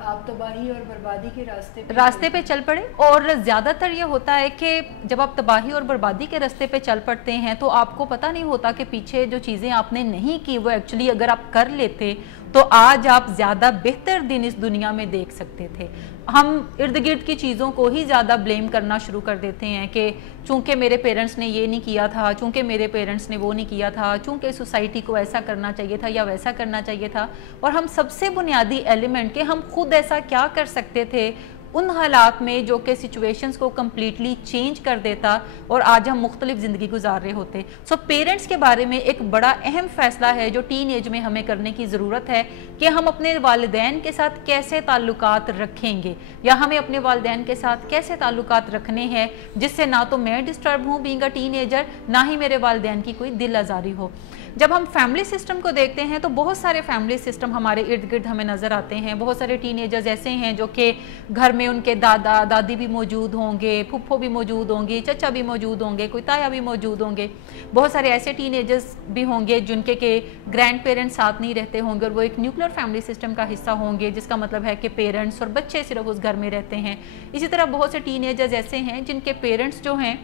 آپ تباہی اور بربادی کے راستے پہ چل پڑے. اور زیادہ تر یہ ہوتا ہے کہ جب آپ تباہی اور بربادی کے راستے پہ چل پڑتے ہیں تو آپ کو پتہ نہیں ہوتا کہ پیچھے جو چیزیں آپ نے نہیں کی وہ ایکچولی اگر آپ کر لیتے تو آج آپ زیادہ بہتر دن اس دنیا میں دیکھ سکتے تھے. ہم ارد گرد کی چیزوں کو ہی زیادہ بلیم کرنا شروع کر دیتے ہیں کہ چونکہ میرے پیرنٹس نے یہ نہیں کیا تھا, چونکہ میرے پیرنٹس نے وہ نہیں کیا تھا, چونکہ سوسائٹی کو ایسا کرنا چاہیے تھا یا ویسا کرنا چاہیے تھا. اور ہم سب سے بنیادی ایلیمنٹ کہ ہم خود ایسا کیا کر سکتے تھے ان حالات میں جو کہ سچویشنز کو کمپلیٹلی چینج کر دیتا اور آج ہم مختلف زندگی گزار رہے ہوتے. سو پیرنٹس کے بارے میں ایک بڑا اہم فیصلہ ہے جو ٹین ایج میں ہمیں کرنے کی ضرورت ہے کہ ہم اپنے والدین کے ساتھ کیسے تعلقات رکھیں گے یا ہمیں اپنے والدین کے ساتھ کیسے تعلقات رکھنے ہیں جس سے نہ تو میں ڈسٹرب ہوں بینگ اے ٹین ایجر, نہ ہی میرے والدین کی کوئی دل آزاری ہو. جب ہم فیملی سسٹم کو دیکھتے ہیں تو بہت سارے فیملی سسٹم ہمارے ارد گرد ہمیں نظر آتے ہیں. بہت سارے ٹین ایجرز ایسے ہیں جو کہ گھر میں ان کے دادا دادی بھی موجود ہوں گے, پھپھو بھی موجود ہوں گی, چچا بھی موجود ہوں گے, کوئی تایا بھی موجود ہوں گے. بہت سارے ایسے ٹین ایجرز بھی ہوں گے جن کے گرینڈ پیرنٹس ساتھ نہیں رہتے ہوں گے اور وہ ایک نیوکلیر فیملی سسٹم کا حصہ ہوں گے جس کا مطلب ہے کہ پیرنٹس اور بچے صرف اس گھر میں رہتے ہیں. اسی طرح بہت سے ٹین ایجرز ایسے ہیں جن کے پیرنٹس جو ہیں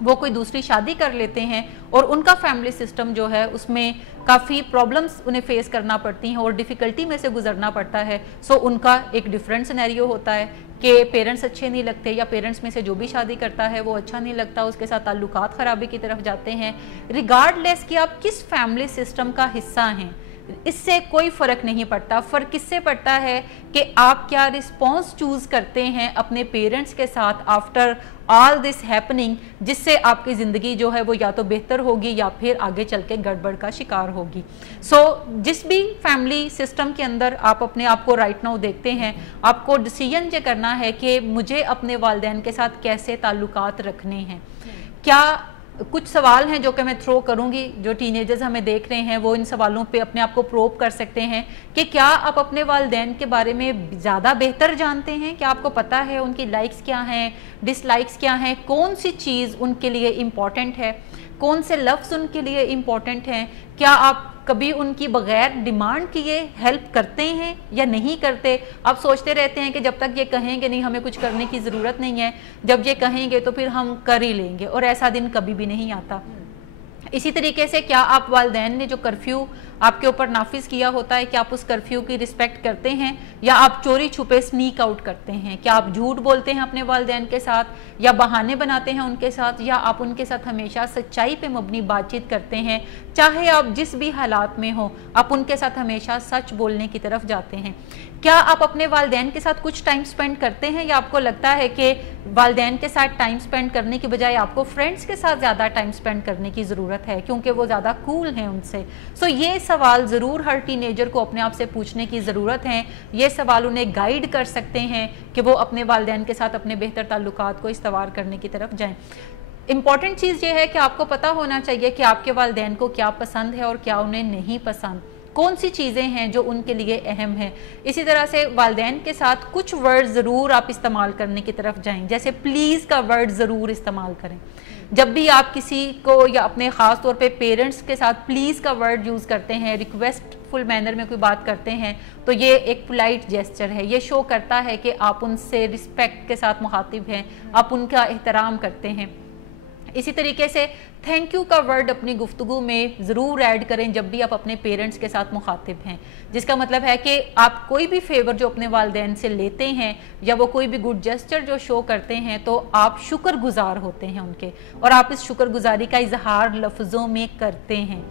وہ کوئی دوسری شادی کر لیتے ہیں اور ان کا فیملی سسٹم جو ہے اس میں کافی پرابلمز انہیں فیس کرنا پڑتی ہیں اور ڈیفیکلٹی میں سے گزرنا پڑتا ہے. سو ان کا ایک ڈیفرنٹ سینیریو ہوتا ہے کہ پیرنٹس اچھے نہیں لگتے یا پیرنٹس میں سے جو بھی شادی کرتا ہے وہ اچھا نہیں لگتا, اس کے ساتھ تعلقات خرابی کی طرف جاتے ہیں. ریگارڈ لیس کہ آپ کس فیملی سسٹم کا حصہ ہیں اس سے کوئی فرق نہیں پڑتا. فرق کس سے پڑتا ہے کہ آپ کیا رسپانس چوز کرتے ہیں اپنے پیرنٹس کے ساتھ آفٹر آل دس ہیپننگ, جس سے آپ کی زندگی جو ہے وہ یا تو بہتر ہوگی یا پھر آگے چل کے گڑبڑ کا شکار ہوگی. سو جس بھی فیملی سسٹم کے اندر آپ اپنے آپ کو رائٹ ناؤ دیکھتے ہیں, آپ کو ڈیسیژن یہ کرنا ہے کہ مجھے اپنے والدین کے ساتھ کیسے تعلقات رکھنے ہیں. کیا کچھ سوال ہیں جو کہ میں تھرو کروں گی, جو ٹین ایجرز ہمیں دیکھ رہے ہیں وہ ان سوالوں پہ اپنے آپ کو پروب کر سکتے ہیں کہ کیا آپ اپنے والدین کے بارے میں زیادہ بہتر جانتے ہیں, کیا آپ کو پتہ ہے ان کی لائکس کیا ہیں, ڈس لائکس کیا ہیں, کون سی چیز ان کے لیے امپورٹنٹ ہے, کون سے لفظ ان کے لیے امپورٹنٹ ہیں, کیا آپ کبھی ان کی بغیر ڈیمانڈ کیے ہیلپ کرتے ہیں یا نہیں کرتے. آپ سوچتے رہتے ہیں کہ جب تک یہ کہیں گے نہیں ہمیں کچھ کرنے کی ضرورت نہیں ہے, جب یہ کہیں گے تو پھر ہم کر ہی لیں گے, اور ایسا دن کبھی بھی نہیں آتا. اسی طریقے سے کیا آپ والدین نے جو کرفیو آپ کے اوپر نافذ کیا ہوتا ہے, کیا آپ اس کرفیو کی رسپیکٹ کرتے ہیں یا آپ چوری چھپے سنیک آؤٹ کرتے ہیں, کیا آپ جھوٹ بولتے ہیں اپنے والدین کے ساتھ یا بہانے بناتے ہیں ان کے ساتھ, یا آپ ان کے ساتھ ہمیشہ سچائی پہ مبنی بات چیت کرتے ہیں, چاہے آپ جس بھی حالات میں ہوں آپ ان کے ساتھ ہمیشہ سچ بولنے کی طرف جاتے ہیں. کیا آپ اپنے والدین کے ساتھ کچھ ٹائم سپینڈ کرتے ہیں یا آپ کو لگتا ہے کہ والدین کے ساتھ ٹائم سپینڈ کرنے کی بجائے آپ کو فرینڈس کے ساتھ زیادہ ٹائم سپینڈ کرنے کی ضرورت ہے کیونکہ وہ زیادہ کول ہیں ان سے؟ سو یہ سوال ضرور ہر ٹین ایجر کو اپنے آپ سے پوچھنے کی ضرورت ہے. یہ سوال انہیں گائیڈ کر سکتے ہیں کہ وہ اپنے والدین کے ساتھ اپنے بہتر تعلقات کو استوار کرنے کی طرف جائیں. امپورٹنٹ چیز یہ ہے کہ آپ کو پتہ ہونا چاہیے کہ آپ کے والدین کو کیا پسند ہے اور کیا انہیں نہیں پسند, کون سی چیزیں ہیں جو ان کے لیے اہم ہیں. اسی طرح سے والدین کے ساتھ کچھ ورڈ ضرور آپ استعمال کرنے کی طرف جائیں, جیسے پلیز کا ورڈ ضرور استعمال کریں. جب بھی آپ کسی کو یا اپنے خاص طور پہ پیرنٹس کے ساتھ پلیز کا ورڈ یوز کرتے ہیں, ریکویسٹ فل مینر میں کوئی بات کرتے ہیں, تو یہ ایک پولائٹ جیسچر ہے. یہ شو کرتا ہے کہ آپ ان سے رسپیکٹ کے ساتھ مخاطب ہیں, آپ ان کا احترام کرتے ہیں. اسی طریقے سے تھینک یو کا ورڈ اپنی گفتگو میں ضرور ایڈ کریں جب بھی آپ اپنے پیرنٹس کے ساتھ مخاطب ہیں, جس کا مطلب ہے کہ آپ کوئی بھی فیور جو اپنے والدین سے لیتے ہیں یا وہ کوئی بھی گڈ جسچر جو شو کرتے ہیں تو آپ شکر گزار ہوتے ہیں ان کے, اور آپ اس شکر گزاری کا اظہار لفظوں میں کرتے ہیں.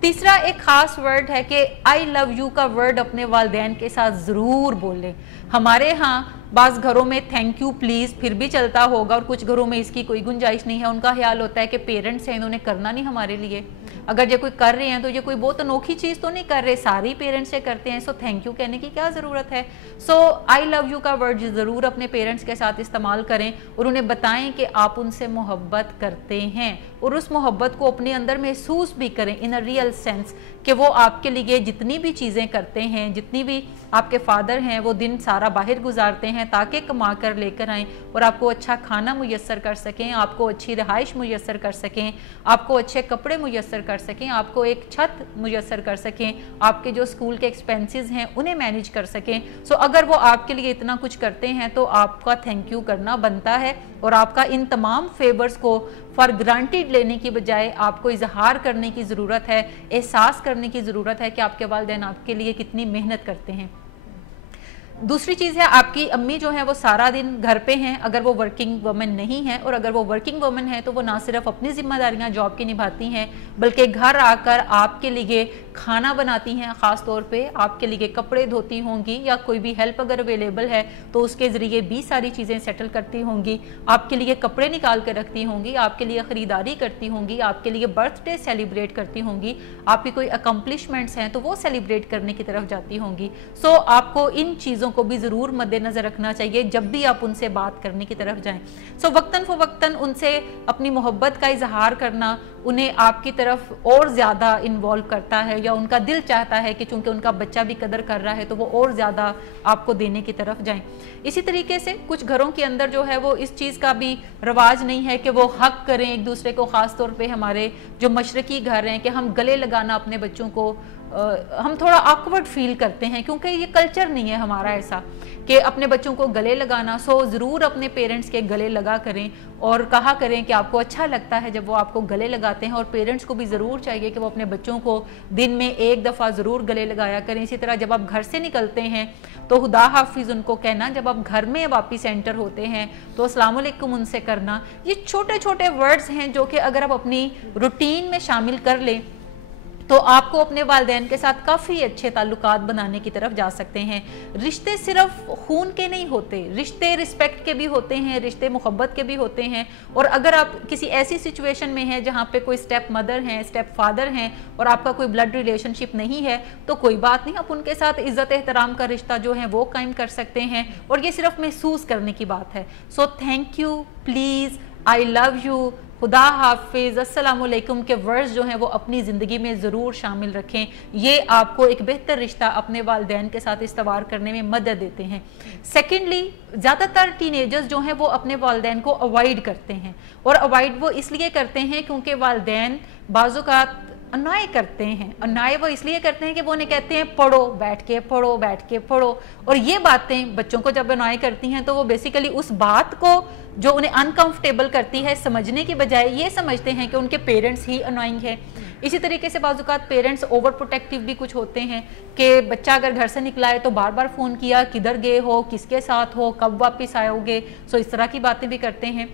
تیسرا ایک خاص ورڈ ہے کہ آئی لو یو کا ورڈ اپنے والدین کے ساتھ ضرور بولیں. ہمارے ہاں بعض گھروں میں تھینک یو پلیز پھر بھی چلتا ہوگا اور کچھ گھروں میں اس کی کوئی گنجائش نہیں ہے. ان کا خیال ہوتا ہے کہ پیرنٹس ہیں, انہوں نے کرنا نہیں ہمارے لیے, اگر یہ کوئی کر رہے ہیں تو یہ کوئی بہت انوکھی چیز تو نہیں کر رہے, ساری پیرنٹس سے کرتے ہیں, سو تھینک یو کہنے کی کیا ضرورت ہے. سو آئی لو یو کا ورڈ ضرور اپنے پیرنٹس کے ساتھ استعمال کریں اور انہیں بتائیں کہ آپ ان سے محبت کرتے ہیں, اور اس محبت کو اپنے اندر محسوس بھی کریں ان اے ریئل سینس کہ وہ آپ کے لیے جتنی بھی چیزیں کرتے ہیں, جتنی بھی آپ کے فادر ہیں وہ دن سارا باہر گزارتے ہیں تاکہ کما کر لے کر آئیں اور آپ کو اچھا کھانا میسر کر سکیں, آپ کو اچھی رہائش میسر کر سکیں, آپ کو اچھے کپڑے میسر کر سکیں, آپ کو ایک چھت میسر کر سکیں, آپ کے جو اسکول کے ایکسپینسز ہیں انہیں مینیج کر سکیں. سو اگر وہ آپ کے لیے اتنا کچھ کرتے ہیں تو آپ کا تھینک یو کرنا بنتا ہے, اور آپ کا ان تمام فیورز کو فار گرانٹیڈ لینے کی بجائے آپ کو اظہار کرنے کی ضرورت ہے, احساس کرنے کی ضرورت ہے کہ آپ کے والدین آپ کے لیے کتنی محنت کرتے ہیں. دوسری چیز ہے آپ کی امی جو ہیں وہ سارا دن گھر پہ ہیں اگر وہ ورکنگ وومن نہیں ہیں, اور اگر وہ ورکنگ وومن ہیں تو وہ نہ صرف اپنی ذمہ داریاں جاب کی نبھاتی ہیں بلکہ گھر آ کر آپ کے لیے کھانا بناتی ہیں, خاص طور پہ آپ کے لیے کپڑے دھوتی ہوں گی یا کوئی بھی ہیلپ اگر اویلیبل ہے تو اس کے ذریعے بھی ساری چیزیں سیٹل کرتی ہوں گی, آپ کے لیے کپڑے نکال کے رکھتی ہوں گی, آپ کے لیے خریداری کرتی ہوں گی, آپ کے لیے برتھ ڈے سیلیبریٹ کرتی ہوں گی, آپ کی کوئی اکمپلشمنٹس ہیں تو وہ سیلیبریٹ کرنے کی طرف جاتی ہوں گی. سو آپ کو ان چیزوں کو بھی ضرور مد نظر رکھنا چاہیے جب بھی آپ ان سے بات کرنے کی طرف جائیں. سو وقتاً فوقتاً ان سے اپنی محبت کا اظہار کرنا انہیں آپ کی طرف اور زیادہ انوالو کرتا ہے, یا ان کا دل چاہتا ہے کہ چونکہ ان کا بچہ بھی قدر کر رہا ہے تو وہ اور زیادہ آپ کو دینے کی طرف جائیں. اسی طریقے سے کچھ گھروں کے اندر جو ہے وہ اس چیز کا بھی رواج نہیں ہے کہ وہ حق کریں ایک دوسرے کو, خاص طور پہ ہمارے جو مشرقی گھر ہیں کہ ہم گلے لگانا اپنے بچوں کو ہم تھوڑا آکورڈ فیل کرتے ہیں کیونکہ یہ کلچر نہیں ہے ہمارا ایسا کہ اپنے بچوں کو گلے لگانا. سو ضرور اپنے پیرنٹس کے گلے لگا کریں اور کہا کریں کہ آپ کو اچھا لگتا ہے جب وہ آپ کو گلے لگاتے ہیں, اور پیرنٹس کو بھی ضرور چاہیے کہ وہ اپنے بچوں کو دن میں ایک دفعہ ضرور گلے لگایا کریں. اسی طرح جب آپ گھر سے نکلتے ہیں تو خدا حافظ ان کو کہنا, جب آپ گھر میں واپس انٹر ہوتے ہیں تو السلام علیکم ان سے کرنا. یہ چھوٹے چھوٹے ورڈز ہیں جو کہ اگر آپ اپنی روٹین میں شامل کر لیں تو آپ کو اپنے والدین کے ساتھ کافی اچھے تعلقات بنانے کی طرف جا سکتے ہیں. رشتے صرف خون کے نہیں ہوتے, رشتے رسپیکٹ کے بھی ہوتے ہیں, رشتے محبت کے بھی ہوتے ہیں. اور اگر آپ کسی ایسی سچویشن میں ہیں جہاں پہ کوئی اسٹیپ مدر ہیں, اسٹیپ فادر ہیں اور آپ کا کوئی بلڈ ریلیشن شپ نہیں ہے تو کوئی بات نہیں, آپ ان کے ساتھ عزت احترام کا رشتہ جو ہے وہ قائم کر سکتے ہیں, اور یہ صرف محسوس کرنے کی بات ہے. So thank you, please, I love you, خدا حافظ, السلام علیکم کے ورڈز جو ہیں وہ اپنی زندگی میں ضرور شامل رکھیں. یہ آپ کو ایک بہتر رشتہ اپنے والدین کے ساتھ استوار کرنے میں مدد دیتے ہیں. سیکنڈلی, زیادہ تر ٹین ایجرز جو ہیں وہ اپنے والدین کو اوائڈ کرتے ہیں, اور اوائڈ وہ اس لیے کرتے ہیں کیونکہ والدین بعض اوقات انائے کرتے ہیں. انائے وہ اس لیے کرتے ہیں کہ وہ انہیں کہتے ہیں پڑھو بیٹھ کے, پڑھو بیٹھ کے, پڑھو, اور یہ باتیں بچوں کو جب انائے کرتی ہیں تو وہ بیسیکلی اس بات کو جو انہیں انکمفرٹیبل کرتی ہے سمجھنے کی بجائے یہ سمجھتے ہیں کہ ان کے پیرنٹس ہی انوائنگ ہے. اسی طریقے سے بعض اوقات پیرنٹس اوور پروٹیکٹیو بھی کچھ ہوتے ہیں کہ بچہ اگر گھر سے نکلا ہے تو بار بار فون کیا, کدھر گئے ہو, کس کے ساتھ ہو, کب واپس آؤ گے, سو اس طرح کی باتیں بھی کرتے ہیں.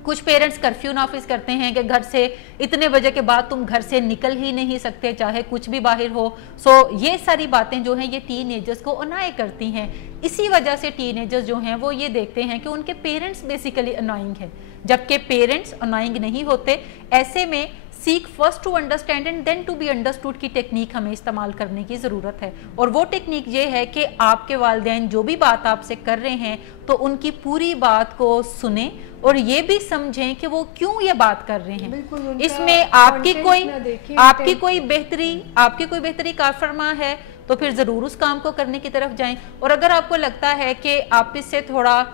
कुछ पेरेंट्स कर्फ्यू नाफिज करते हैं कि घर से इतने बजे के बाद तुम घर से निकल ही नहीं सकते चाहे कुछ भी बाहर हो। सो ये सारी बातें जो हैं ये टीनेजर्स को अनाय करती हैं। इसी वजह से टीनेजर्स जो हैं वो ये देखते हैं कि उनके पेरेंट्स बेसिकली अनाइंग है, जबकि पेरेंट्स अनाइंग नहीं होते। ऐसे में seek first to understand and then to be understood की टेक्निक हमें इस्तेमाल करने की ज़रूरत है। और वो टेक्निक ये है कि आपके वालिदैन जो भी बात आपसे कर रहे हैं तो उनकी पूरी बात को सुने और ये भी समझें कि वो क्यों ये बात कर रहे हैं। इसमें आपकी कोई बेहतरी कारफरमा है तो फिर ज़रूर उस काम को करने की तरफ जाएं। और अगर आपको लगता है कि आप इससे थोड़ा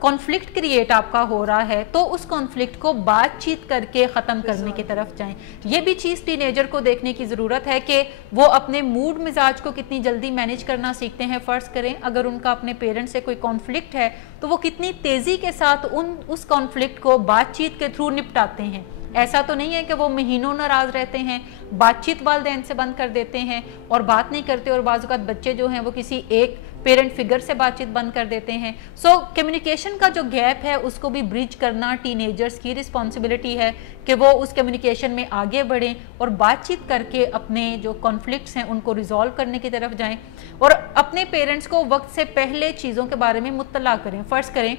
कॉन्फ्लिक्ट क्रिएट आपका हो रहा है तो उस कॉन्फ्लिक्ट को बातचीत करके ख़त्म करने की तरफ जाएं। ये भी चीज़ टीनेजर को देखने की ज़रूरत है कि वो अपने मूड मिजाज को कितनी जल्दी मैनेज करना सीखते हैं। फ़र्ज़ करें अगर उनका अपने पेरेंट्स से कोई कॉन्फ्लिक्ट है तो वो कितनी तेज़ी के साथ उस कॉन्फ्लिक्ट को बातचीत के थ्रू निपटाते हैं। ऐसा तो नहीं है कि वो महीनों नाराज़ रहते हैं, बातचीत वालिदैन से बंद कर देते हैं और बात नहीं करते, और बाज़ औक़ात बच्चे जो हैं वो किसी एक पेरेंट फिगर से बातचीत बंद कर देते हैं। सो कम्युनिकेशन का जो गैप है उसको भी ब्रिज करना टीनेजर्स की रिस्पॉन्सिबिलिटी है कि वो उस कम्युनिकेशन में आगे बढ़ें और बातचीत करके अपने जो कॉन्फ्लिक्ट्स हैं उनको रिजॉल्व करने की तरफ जाएं और अपने पेरेंट्स को वक्त से पहले चीज़ों के बारे में मुत्तला करें। फ़र्ज़ करें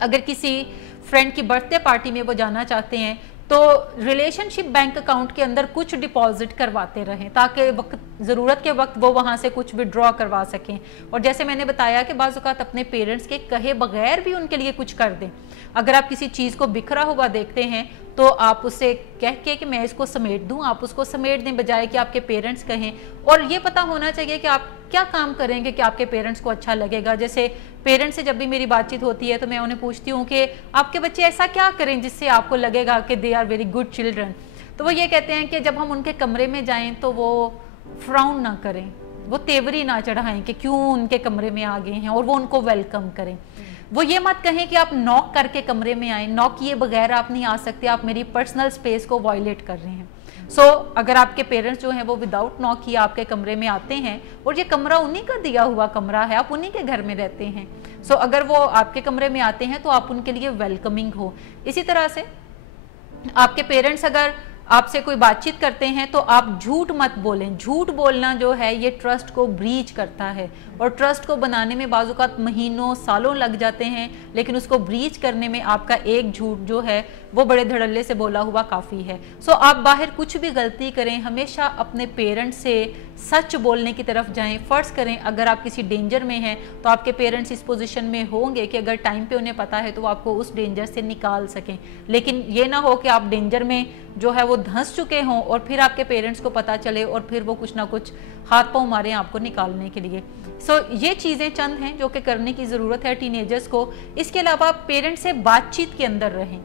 अगर किसी फ्रेंड की बर्थडे पार्टी में वो जाना चाहते हैं तो रिलेशनशिप बैंक अकाउंट के अंदर कुछ डिपॉजिट करवाते रहें ताकि वक्त ज़रूरत के वक्त वो वहाँ से कुछ विड्रॉ करवा सकें। और जैसे मैंने बताया कि बाज़ औक़ात अपने पेरेंट्स के कहे बगैर भी उनके लिए कुछ कर दें। अगर आप किसी चीज़ को बिखरा हुआ देखते हैं तो आप उससे कह के कि मैं इसको समेट दूं, आप उसको समेट दें बजाय कि आपके पेरेंट्स कहें। और ये पता होना चाहिए कि आप क्या काम करेंगे कि आपके पेरेंट्स को अच्छा लगेगा। जैसे पेरेंट्स से जब भी मेरी बातचीत होती है तो मैं उन्हें पूछती हूँ कि आपके बच्चे ऐसा क्या करें जिससे आपको लगेगा कि they are very good children. तो वो ये कहते हैं कि जब हम उनके कमरे में जाएं तो वो फ्राउन ना करें, वो तेवरी ना चढ़ाएं कि क्यों उनके कमरे में आ गए हैं, और वो उनको वेलकम करें। वो ये मत कहें कि आप नॉक करके कमरे में आए, नॉक किए बगैर आप नहीं आ सकते, आप मेरी पर्सनल स्पेस को वायलेट कर रहे हैं। अगर आपके पेरेंट्स जो हैं वो विदाउट नॉक किए आपके कमरे में आते हैं और ये कमरा उन्हीं का दिया हुआ कमरा है, आप उन्हीं के घर में रहते हैं, अगर वो आपके कमरे में आते हैं तो आप उनके लिए वेलकमिंग हो। इसी तरह से आपके पेरेंट्स अगर आपसे कोई बातचीत करते हैं तो आप झूठ मत बोलें। झूठ बोलना जो है ये ट्रस्ट को ब्रीच करता है और ट्रस्ट को बनाने में बाज़ औक़ात महीनों सालों लग जाते हैं, लेकिन उसको ब्रीच करने में आपका एक झूठ जो है वो बड़े धड़ल्ले से बोला हुआ काफ़ी है। आप बाहर कुछ भी गलती करें हमेशा अपने पेरेंट्स से सच बोलने की तरफ जाएं। फ़र्ज़ करें अगर आप किसी डेंजर में हैं तो आपके पेरेंट्स इस पोजीशन में होंगे कि अगर टाइम पे उन्हें पता है तो वो आपको उस डेंजर से निकाल सकें, लेकिन ये ना हो कि आप डेंजर में जो है वो धंस चुके हों और फिर आपके पेरेंट्स को पता चले और फिर वो कुछ ना कुछ हाथ पांव मारें आपको निकालने के लिए। ये चीज़ें चंद हैं जो कि करने की ज़रूरत है टीनेजर्स को। इसके अलावा पेरेंट्स से बातचीत के अंदर रहें,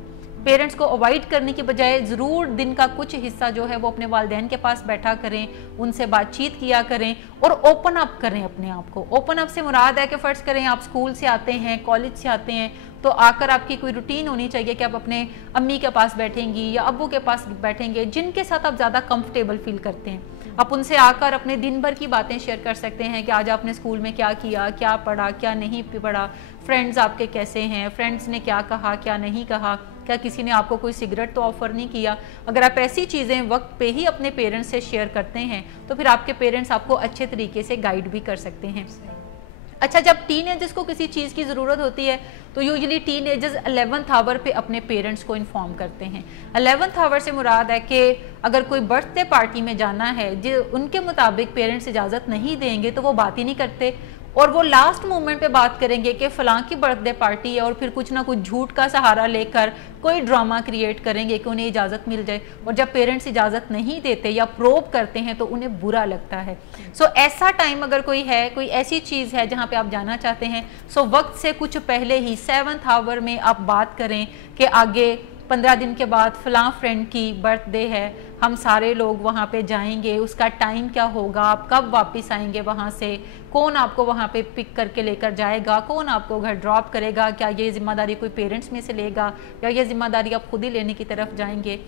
पेरेंट्स को अवॉइड करने की बजाय ज़रूर दिन का कुछ हिस्सा जो है वो अपने वालिदैन के पास बैठा करें, उनसे बातचीत किया करें और ओपन अप करें अपने आप को। ओपन अप से मुराद है कि फ़र्ज़ करें आप स्कूल से आते हैं, कॉलेज से आते हैं, तो आकर आपकी कोई रूटीन होनी चाहिए कि आप अपने अम्मी के पास बैठेंगी या अब्बू के पास बैठेंगे जिनके साथ आप ज़्यादा कंफर्टेबल फील करते हैं। आप उनसे आकर अपने दिन भर की बातें शेयर कर सकते हैं कि आज आपने स्कूल में क्या किया, क्या पढ़ा, क्या नहीं पढ़ा, फ्रेंड्स आपके कैसे हैं, फ्रेंड्स ने क्या कहा, क्या नहीं कहा, क्या किसी ने आपको कोई सिगरेट तो ऑफ़र नहीं किया। अगर आप ऐसी चीज़ें वक्त पे ही अपने पेरेंट्स से शेयर करते हैं तो फिर आपके पेरेंट्स आपको अच्छे तरीके से गाइड भी कर सकते हैं। अच्छा, जब टीनेजर्स को किसी चीज़ की ज़रूरत होती है तो यूजुअली टीनेजर्स 11th आवर पे अपने पेरेंट्स को इन्फॉर्म करते हैं। 11th आवर से मुराद है कि अगर कोई बर्थडे पार्टी में जाना है जो उनके मुताबिक पेरेंट्स इजाज़त नहीं देंगे तो वो बात ही नहीं करते और वो लास्ट मोमेंट पे बात करेंगे कि फ़लाँ की बर्थडे पार्टी है और फिर कुछ ना कुछ झूठ का सहारा लेकर कोई ड्रामा क्रिएट करेंगे कि उन्हें इजाज़त मिल जाए। और जब पेरेंट्स इजाज़त नहीं देते या प्रोब करते हैं तो उन्हें बुरा लगता है। ऐसा टाइम अगर कोई है, कोई ऐसी चीज़ है जहाँ पे आप जाना चाहते हैं, वक्त से कुछ पहले ही 7th आवर में आप बात करें कि आगे 15 दिन के बाद फ़लाँ फ्रेंड की बर्थडे है, हम सारे लोग वहाँ पे जाएंगे, उसका टाइम क्या होगा, आप कब वापस आएंगे वहाँ से, कौन आपको वहाँ पे पिक करके लेकर जाएगा, कौन आपको घर ड्रॉप करेगा, क्या ये ज़िम्मेदारी कोई पेरेंट्स में से लेगा या ये ज़िम्मेदारी आप खुद ही लेने की तरफ जाएंगे।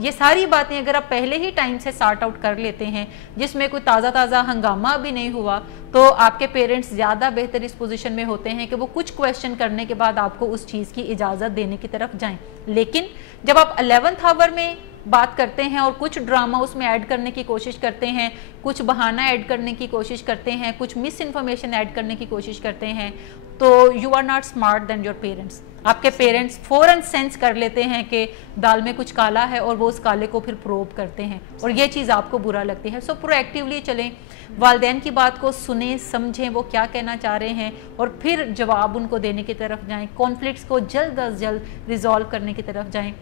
ये सारी बातें अगर आप पहले ही टाइम से सॉर्ट आउट कर लेते हैं, जिसमें कोई ताज़ा हंगामा भी नहीं हुआ, तो आपके पेरेंट्स ज़्यादा बेहतर इस पोजीशन में होते हैं कि वो कुछ क्वेश्चन करने के बाद आपको उस चीज़ की इजाज़त देने की तरफ जाएं। लेकिन जब आप 11th आवर में बात करते हैं और कुछ ड्रामा उसमें ऐड करने की कोशिश करते हैं, कुछ बहाना ऐड करने की कोशिश करते हैं, कुछ मिस इन्फॉर्मेशन ऐड करने की कोशिश करते हैं, तो you are not smart than your parents. आपके पेरेंट्स फौरन सेंस कर लेते हैं कि दाल में कुछ काला है और वो उस काले को फिर प्रोब करते हैं और ये चीज़ आपको बुरा लगती है। सो प्रोएक्टिवली चलें, वालिदैन की बात को सुनें, समझें वो क्या कहना चाह रहे हैं और फिर जवाब उनको देने की तरफ जाएं, कॉन्फ्लिक्ट्स को जल्द अज जल्द रिजॉल्व करने की तरफ जाएं।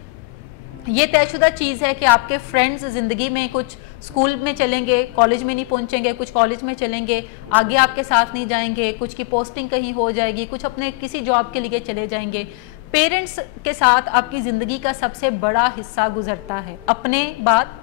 ये तयशुदा चीज़ है कि आपके फ्रेंड्स ज़िंदगी में कुछ स्कूल में चलेंगे, कॉलेज में नहीं पहुंचेंगे, कुछ कॉलेज में चलेंगे, आगे आपके साथ नहीं जाएंगे, कुछ की पोस्टिंग कहीं हो जाएगी, कुछ अपने किसी जॉब के लिए चले जाएंगे। पेरेंट्स के साथ आपकी ज़िंदगी का सबसे बड़ा हिस्सा गुजरता है। अपने बाद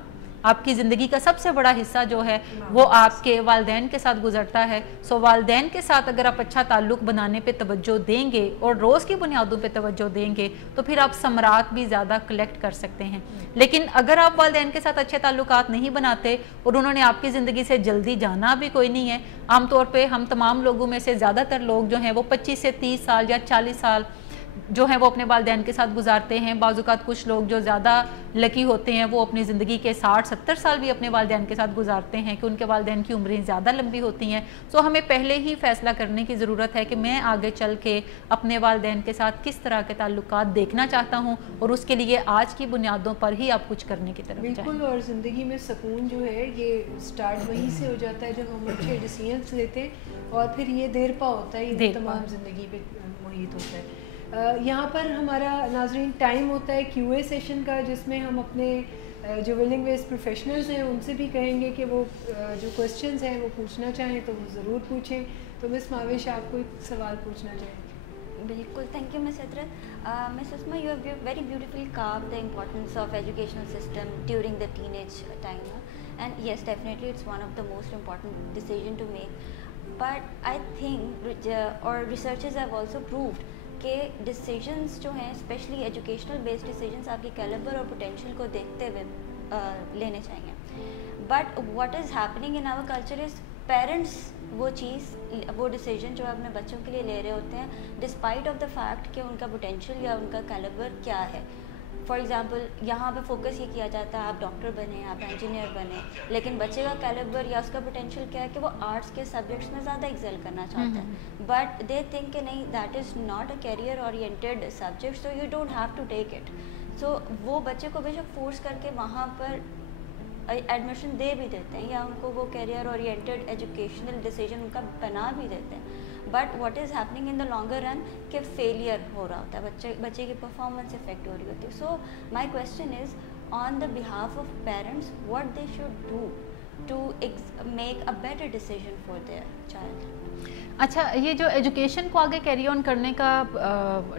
आपकी ज़िंदगी का सबसे बड़ा हिस्सा जो है वो आपके वालिदैन के साथ गुजरता है। सो वालिदैन के साथ अगर आप अच्छा ताल्लुक़ बनाने पे तवज्जो देंगे और रोज़ की बुनियादों पे तवज्जो देंगे तो फिर आप समरात भी ज़्यादा कलेक्ट कर सकते हैं। लेकिन अगर आप वालिदैन के साथ अच्छे ताल्लुकात नहीं बनाते और उन्होंने आपकी ज़िंदगी से जल्दी जाना भी कोई नहीं है, आमतौर पर हम तमाम लोगों में से ज़्यादातर लोग जो हैं वो 25 से 30 साल या 40 साल जो हैं वो अपने वालिदैन के साथ गुजारते हैं। बाज़-औक़ात कुछ लोग जो ज़्यादा लकी होते हैं वो अपनी ज़िंदगी के 60-70 साल भी अपने वालिदैन के साथ गुजारते हैं कि उनके वालिदैन की उम्रें ज़्यादा लंबी होती हैं। सो हमें पहले ही फ़ैसला करने की ज़रूरत है कि मैं आगे चल के अपने वालिदैन के साथ किस तरह के ताल्लुकात देखना चाहता हूँ और उसके लिए आज की बुनियादों पर ही आप कुछ करने की तरफ जाएं। बिल्कुल, और ज़िंदगी में सुकून जो है ये स्टार्ट वहीं से हो जाता है जब हम अच्छे डिसीजंस लेते हैं और फिर ये देर पा होता है, ये तमाम ज़िंदगी पे मुहित होता है। यहाँ पर हमारा नाज़रीन टाइम होता है QA सेशन का, जिसमें हम अपने जो विलिंग वेस्ट प्रोफेशनल्स हैं उनसे भी कहेंगे कि वो जो क्वेश्चंस हैं वो पूछना चाहें तो वो ज़रूर पूछें। तो मिस माविश, आप कोई सवाल पूछना चाहें? बिल्कुल, thank you miss Itrat. Miss Usma, you have very beautifully carved the importance of educational system during the teenage time, and yes, definitely it's one of the most important decision to make, but I think or researchers have also proved कि decisions जो हैं specially educational based decisions आपकी calibre और potential को देखते हुए लेने चाहिए। But what is happening in our culture is parents वो डिसीजन जो अपने बच्चों के लिए ले रहे होते हैं डिस्पाइट ऑफ द फैक्ट कि उनका पोटेंशियल या उनका कैलिबर क्या है। फॉर एग्ज़ाम्पल, यहाँ पे फोकस ये किया जाता है आप डॉक्टर बने, आप इंजीनियर बने, लेकिन बच्चे का कैलिबर या उसका पोटेंशियल क्या है कि वो आर्ट्स के सब्जेक्ट्स में ज़्यादा एक्सेल करना चाहता है, बट दे थिंक कि नहीं, that is not a career oriented subject, so you don't have to take it. So वो बच्चे को बेशक फोर्स करके वहाँ पर एडमिशन दे भी देते हैं या उनको वो कैरियर ओरिएंटेड एजुकेशनल डिसीजन उनका बना भी देते हैं, but what is happening in the longer run कि फेलियर हो रहा होता है, बच्चे की परफॉर्मेंस इफेक्ट हो रही होती है। So my question is on the behalf of parents what they should do to make a better decision for their child. अच्छा, ये जो एजुकेशन को आगे कैरी ऑन करने का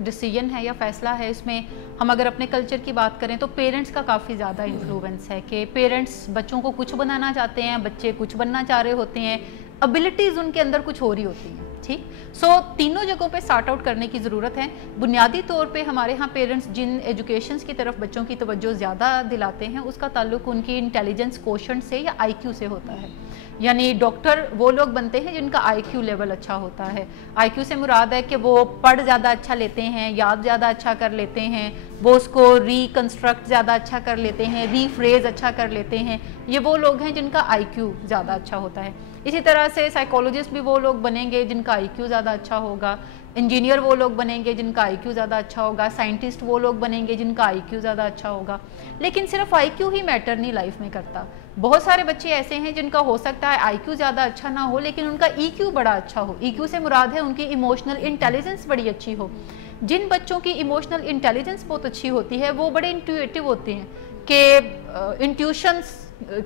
डिसीजन है या फ़ैसला है, इसमें हम अगर अपने कल्चर की बात करें तो पेरेंट्स का काफ़ी ज़्यादा इन्फ्लुएंस है कि पेरेंट्स बच्चों को कुछ बनाना चाहते हैं, बच्चे कुछ बनना चाह रहे होते हैं, एबिलिटीज़ उनके अंदर कुछ हो रही होती हैं। ठीक, सो तीनों जगहों पे सॉर्ट आउट करने की ज़रूरत है। बुनियादी तौर पे हमारे यहाँ पेरेंट्स जिन एजुकेशंस की तरफ बच्चों की तवज्जो ज़्यादा दिलाते हैं उसका ताल्लुक उनकी इंटेलिजेंस कोशेंट से या IQ से होता है। यानी डॉक्टर वो लोग बनते हैं जिनका IQ लेवल अच्छा होता है। IQ से मुराद है कि वो पढ़ ज़्यादा अच्छा लेते हैं, याद ज़्यादा अच्छा कर लेते हैं, वो उसको रिकन्स्ट्रक्ट ज़्यादा अच्छा कर लेते हैं, रीफ्रेज अच्छा कर लेते हैं। ये वो लोग हैं जिनका IQ ज़्यादा अच्छा होता है। इसी तरह से साइकोलॉजिस्ट भी वो लोग बनेंगे जिनका IQ ज़्यादा अच्छा होगा, इंजीनियर वो लोग बनेंगे जिनका IQ ज़्यादा अच्छा होगा, साइंटिस्ट वो लोग बनेंगे जिनका IQ ज़्यादा अच्छा होगा। लेकिन सिर्फ IQ ही मैटर नहीं लाइफ में करता। बहुत सारे बच्चे ऐसे हैं जिनका हो सकता है IQ ज़्यादा अच्छा ना हो लेकिन उनका EQ बड़ा अच्छा हो। EQ से मुराद है उनकी इमोशनल इंटेलिजेंस बड़ी अच्छी हो। जिन बच्चों की इमोशनल इंटेलिजेंस बहुत अच्छी होती है वो बड़े इंट्यूटिव होते हैं कि इंट्यूशंस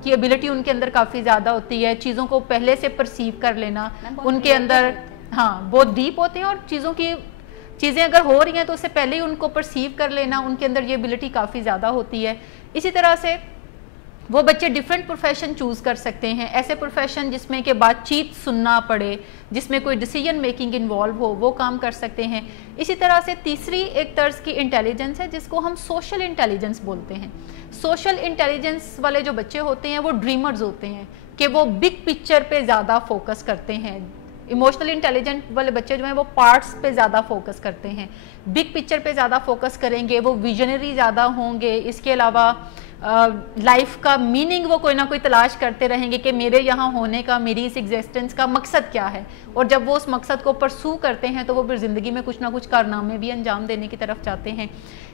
की एबिलिटी उनके अंदर काफ़ी ज़्यादा होती है, चीज़ों को पहले से परसीव कर लेना उनके अंदर, हाँ, बहुत डीप होते हैं और चीज़ें अगर हो रही हैं तो उससे पहले ही उनको परसीव कर लेना उनके अंदर ये एबिलिटी काफ़ी ज़्यादा होती है। इसी तरह से वो बच्चे डिफरेंट प्रोफेशन चूज़ कर सकते हैं, ऐसे प्रोफेशन जिसमें कि बातचीत सुनना पड़े, जिसमें कोई डिसीजन मेकिंग इन्वॉल्व हो, वो काम कर सकते हैं। इसी तरह से तीसरी एक तर्ज की इंटेलिजेंस है जिसको हम सोशल इंटेलिजेंस बोलते हैं। सोशल इंटेलिजेंस वाले जो बच्चे होते हैं वो ड्रीमर्स होते हैं कि वो बिग पिक्चर पे ज़्यादा फोकस करते हैं। इमोशनल इंटेलिजेंट वाले बच्चे जो हैं वो पार्ट्स पे ज़्यादा फोकस करते हैं, बिग पिक्चर पे ज़्यादा फोकस करेंगे, वो विजनरी ज़्यादा होंगे। इसके अलावा लाइफ का मीनिंग वो कोई ना कोई तलाश करते रहेंगे कि मेरे यहाँ होने का, मेरी इस एग्जिस्टेंस का मकसद क्या है, और जब वो उस मकसद को परसू करते हैं तो वो फिर ज़िंदगी में कुछ ना कुछ कारनामे भी अंजाम देने की तरफ जाते हैं।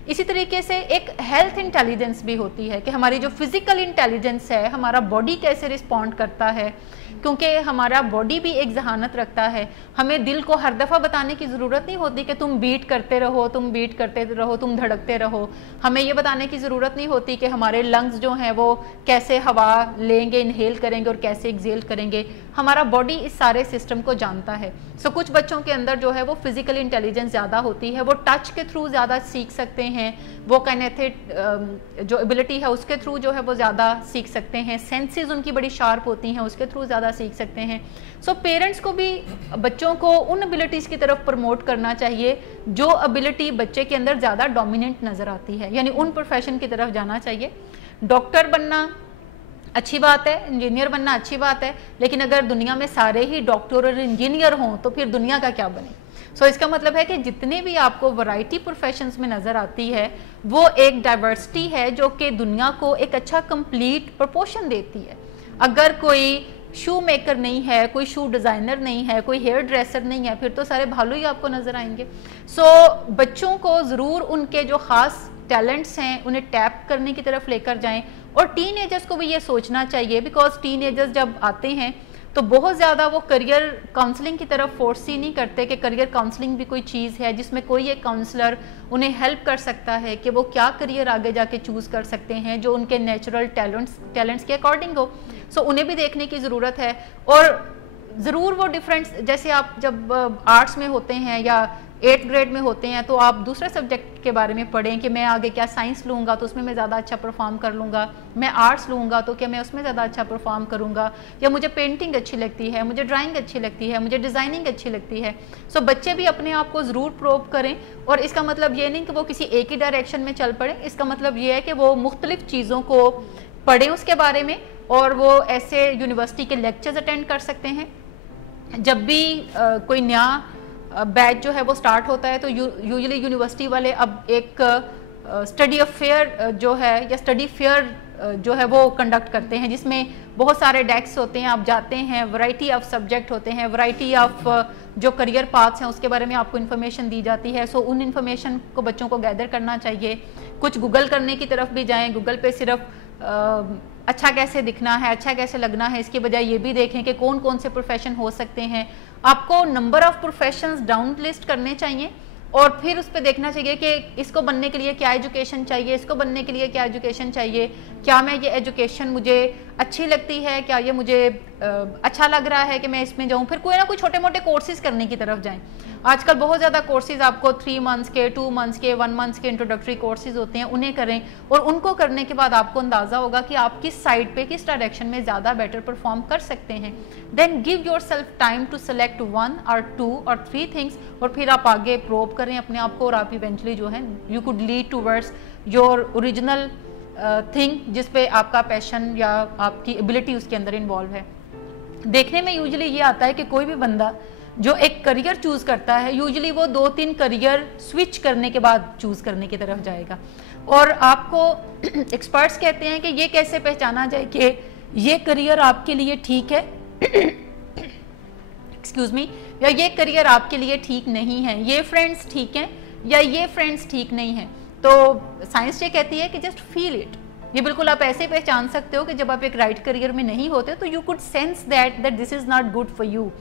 इसी तरीके से एक हेल्थ इंटेलिजेंस भी होती है कि हमारी जो फिज़िकल इंटेलिजेंस है, हमारा बॉडी कैसे रिस्पॉन्ड करता है, क्योंकि हमारा बॉडी भी एक जहानत रखता है। हमें दिल को हर दफ़ा बताने की ज़रूरत नहीं होती कि तुम बीट करते रहो, तुम बीट करते रहो, तुम धड़कते रहो। हमें ये बताने की ज़रूरत नहीं होती कि हमारे लंग्स जो हैं वो कैसे हवा लेंगे, इनहेल करेंगे और कैसे एक्सेल करेंगे। हमारा बॉडी इस सारे सिस्टम को जानता है। सो कुछ बच्चों के अंदर जो है वो फिज़िकल इंटेलिजेंस ज़्यादा होती है, वो टच के थ्रू ज़्यादा सीख सकते हैं, वो काइनेथिक जो एबिलिटी है उसके थ्रू जो है वो ज़्यादा सीख सकते हैं, सेंसेस उनकी बड़ी शार्प होती हैं, उसके थ्रू ज़्यादा सीख सकते हैं। सो पेरेंट्स को भी बच्चों को उन एबिलिटीज़ की तरफ प्रमोट करना चाहिए जो एबिलिटी बच्चे के अंदर ज़्यादा डोमिनेंट नज़र आती है, यानी उन प्रोफेशन की तरफ जाना चाहिए। डॉक्टर बनना अच्छी बात है, इंजीनियर बनना अच्छी बात है, लेकिन अगर दुनिया में सारे ही डॉक्टर और इंजीनियर हों तो फिर दुनिया का क्या बने। सो इसका मतलब है कि जितने भी आपको वैरायटी प्रोफेशंस में नज़र आती है वो एक डाइवर्सिटी है जो कि दुनिया को एक अच्छा कंप्लीट प्रोपोर्शन देती है। अगर कोई शू मेकर नहीं है, कोई शू डिज़ाइनर नहीं है, कोई हेयर ड्रेसर नहीं है, फिर तो सारे भालू ही आपको नज़र आएंगे। सो बच्चों को ज़रूर उनके जो ख़ास टैलेंट्स हैं उन्हें टैप करने की तरफ लेकर जाएं, और टीनेजर्स को भी ये सोचना चाहिए, बिकॉज टीनेजर्स जब आते हैं तो बहुत ज़्यादा वो करियर काउंसलिंग की तरफ फोर्स ही नहीं करते कि करियर काउंसलिंग भी कोई चीज़ है जिसमें कोई एक काउंसलर उन्हें हेल्प कर सकता है कि वो क्या करियर आगे जाके चूज़ कर सकते हैं जो उनके नेचुरल टैलेंट्स के अकॉर्डिंग हो। सो उन्हें भी देखने की ज़रूरत है। और ज़रूर वो डिफरेंस, जैसे आप जब आर्ट्स में होते हैं या 8th ग्रेड में होते हैं तो आप दूसरे सब्जेक्ट के बारे में पढ़ें कि मैं आगे क्या साइंस लूँगा तो उसमें मैं ज़्यादा अच्छा परफॉर्म कर लूँगा, मैं आर्ट्स लूँगा तो क्या मैं उसमें ज़्यादा अच्छा परफॉर्म करूँगा, या मुझे पेंटिंग अच्छी लगती है, मुझे ड्राइंग अच्छी लगती है, मुझे डिज़ाइनिंग अच्छी लगती है। सो बच्चे भी अपने आप को ज़रूर प्रोब करें, और इसका मतलब ये नहीं कि वो किसी एक ही डायरेक्शन में चल पड़े, इसका मतलब ये है कि वो मुख्तलिफ चीज़ों को पढ़ें उसके बारे में, और वो ऐसे यूनिवर्सिटी के लेक्चर्स अटेंड कर सकते हैं। जब भी कोई नया बैच जो है वो स्टार्ट होता है तो यूजुअली यूनिवर्सिटी वाले अब एक स्टडी अफेयर जो है या स्टडी फेयर जो है वो कंडक्ट करते हैं, जिसमें बहुत सारे डेस्क होते हैं, आप जाते हैं, वैरायटी ऑफ सब्जेक्ट होते हैं, वैरायटी ऑफ जो करियर पाथ्स हैं उसके बारे में आपको इन्फॉर्मेशन दी जाती है। सो उन इन्फॉर्मेशन को बच्चों को गैदर करना चाहिए। कुछ गूगल करने की तरफ भी जाएँ, गूगल पे सिर्फ अच्छा कैसे दिखना है, अच्छा कैसे लगना है, इसके बजाय ये भी देखें कि कौन कौन से प्रोफेशन हो सकते हैं। आपको number of professions down list करने चाहिए और फिर उस पर देखना चाहिए कि इसको बनने के लिए क्या एजुकेशन चाहिए, इसको बनने के लिए क्या एजुकेशन चाहिए, क्या मैं ये एजुकेशन मुझे अच्छी लगती है, क्या ये मुझे अच्छा लग रहा है कि मैं इसमें जाऊँ। फिर कोई ना कोई छोटे मोटे कोर्सेज करने की तरफ जाएं। आजकल बहुत ज़्यादा कोर्सेज आपको 3 मंथ्स के, 2 मंथ्स के, 1 मंथ्स के इंट्रोडक्टरी कोर्सेज होते हैं, उन्हें करें, और उनको करने के बाद आपको अंदाज़ा होगा कि आप किस साइड पे, किस डायरेक्शन में ज़्यादा बेटर परफॉर्म कर सकते हैं। Then give yourself time to select 1 or 2 or 3 things, और फिर आप आगे प्रोब करें अपने आप को, और आप इवेंचुअली जो है you could lead towards your original thing जिस पे आपका पैशन या आपकी एबिलिटी उसके अंदर इन्वॉल्व है। देखने में यूजुअली ये आता है कि कोई भी बंदा जो एक करियर चूज़ करता है यूजुअली वो 2-3 करियर स्विच करने के बाद चूज़ करने की तरफ जाएगा, और आपको एक्सपर्ट्स कहते हैं कि ये कैसे पहचाना जाए कि ये करियर आपके लिए ठीक है एक्सक्यूज मी, या ये करियर आपके लिए ठीक नहीं है, ये फ्रेंड्स ठीक हैं या ये फ्रेंड्स ठीक नहीं हैं। तो साइंस ये कहती है कि जस्ट फील इट। ये बिल्कुल आप ऐसे पहचान सकते हो कि जब आप एक राइट करियर में नहीं होते तो you could sense that this is not good for you.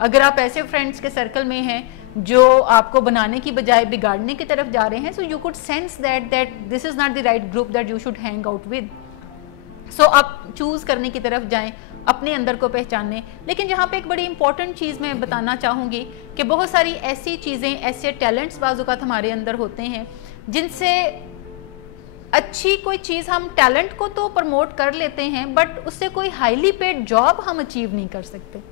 अगर आप ऐसे फ्रेंड्स के सर्कल में हैं जो आपको बनाने की बजाय बिगाड़ने की तरफ जा रहे हैं, so you could sense that this is not the right group that you should hang out with. So आप चूज़ करने की तरफ जाएं, अपने अंदर को पहचानें। लेकिन यहाँ पे एक बड़ी इंपॉर्टेंट चीज़ मैं बताना चाहूँगी कि बहुत सारी ऐसी चीज़ें, ऐसे टैलेंट्स बाज़ औक़ात हमारे अंदर होते हैं जिनसे अच्छी कोई चीज़, हम टैलेंट को तो प्रमोट कर लेते हैं बट उससे कोई हाईली पेड जॉब हम अचीव नहीं कर सकते।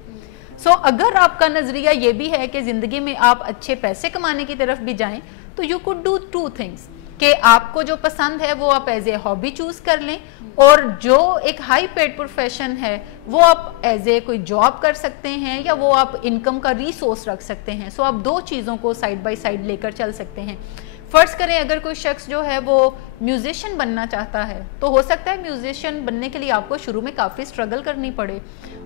सो अगर आपका नज़रिया ये भी है कि ज़िंदगी में आप अच्छे पैसे कमाने की तरफ भी जाएं, तो यू कुड डू 2 थिंग्स, कि आपको जो पसंद है वो आप एज ए हॉबी चूज़ कर लें, और जो एक हाई पेड प्रोफेशन है वो आप एज ए कोई जॉब कर सकते हैं, या वो आप इनकम का रिसोर्स रख सकते हैं। सो आप 2 चीज़ों को साइड बाय साइड लेकर चल सकते हैं। फ़र्ज़ करें अगर कोई शख्स जो है वो म्यूज़िशियन बनना चाहता है, तो हो सकता है म्यूज़िशियन बनने के लिए आपको शुरू में काफ़ी स्ट्रगल करनी पड़े,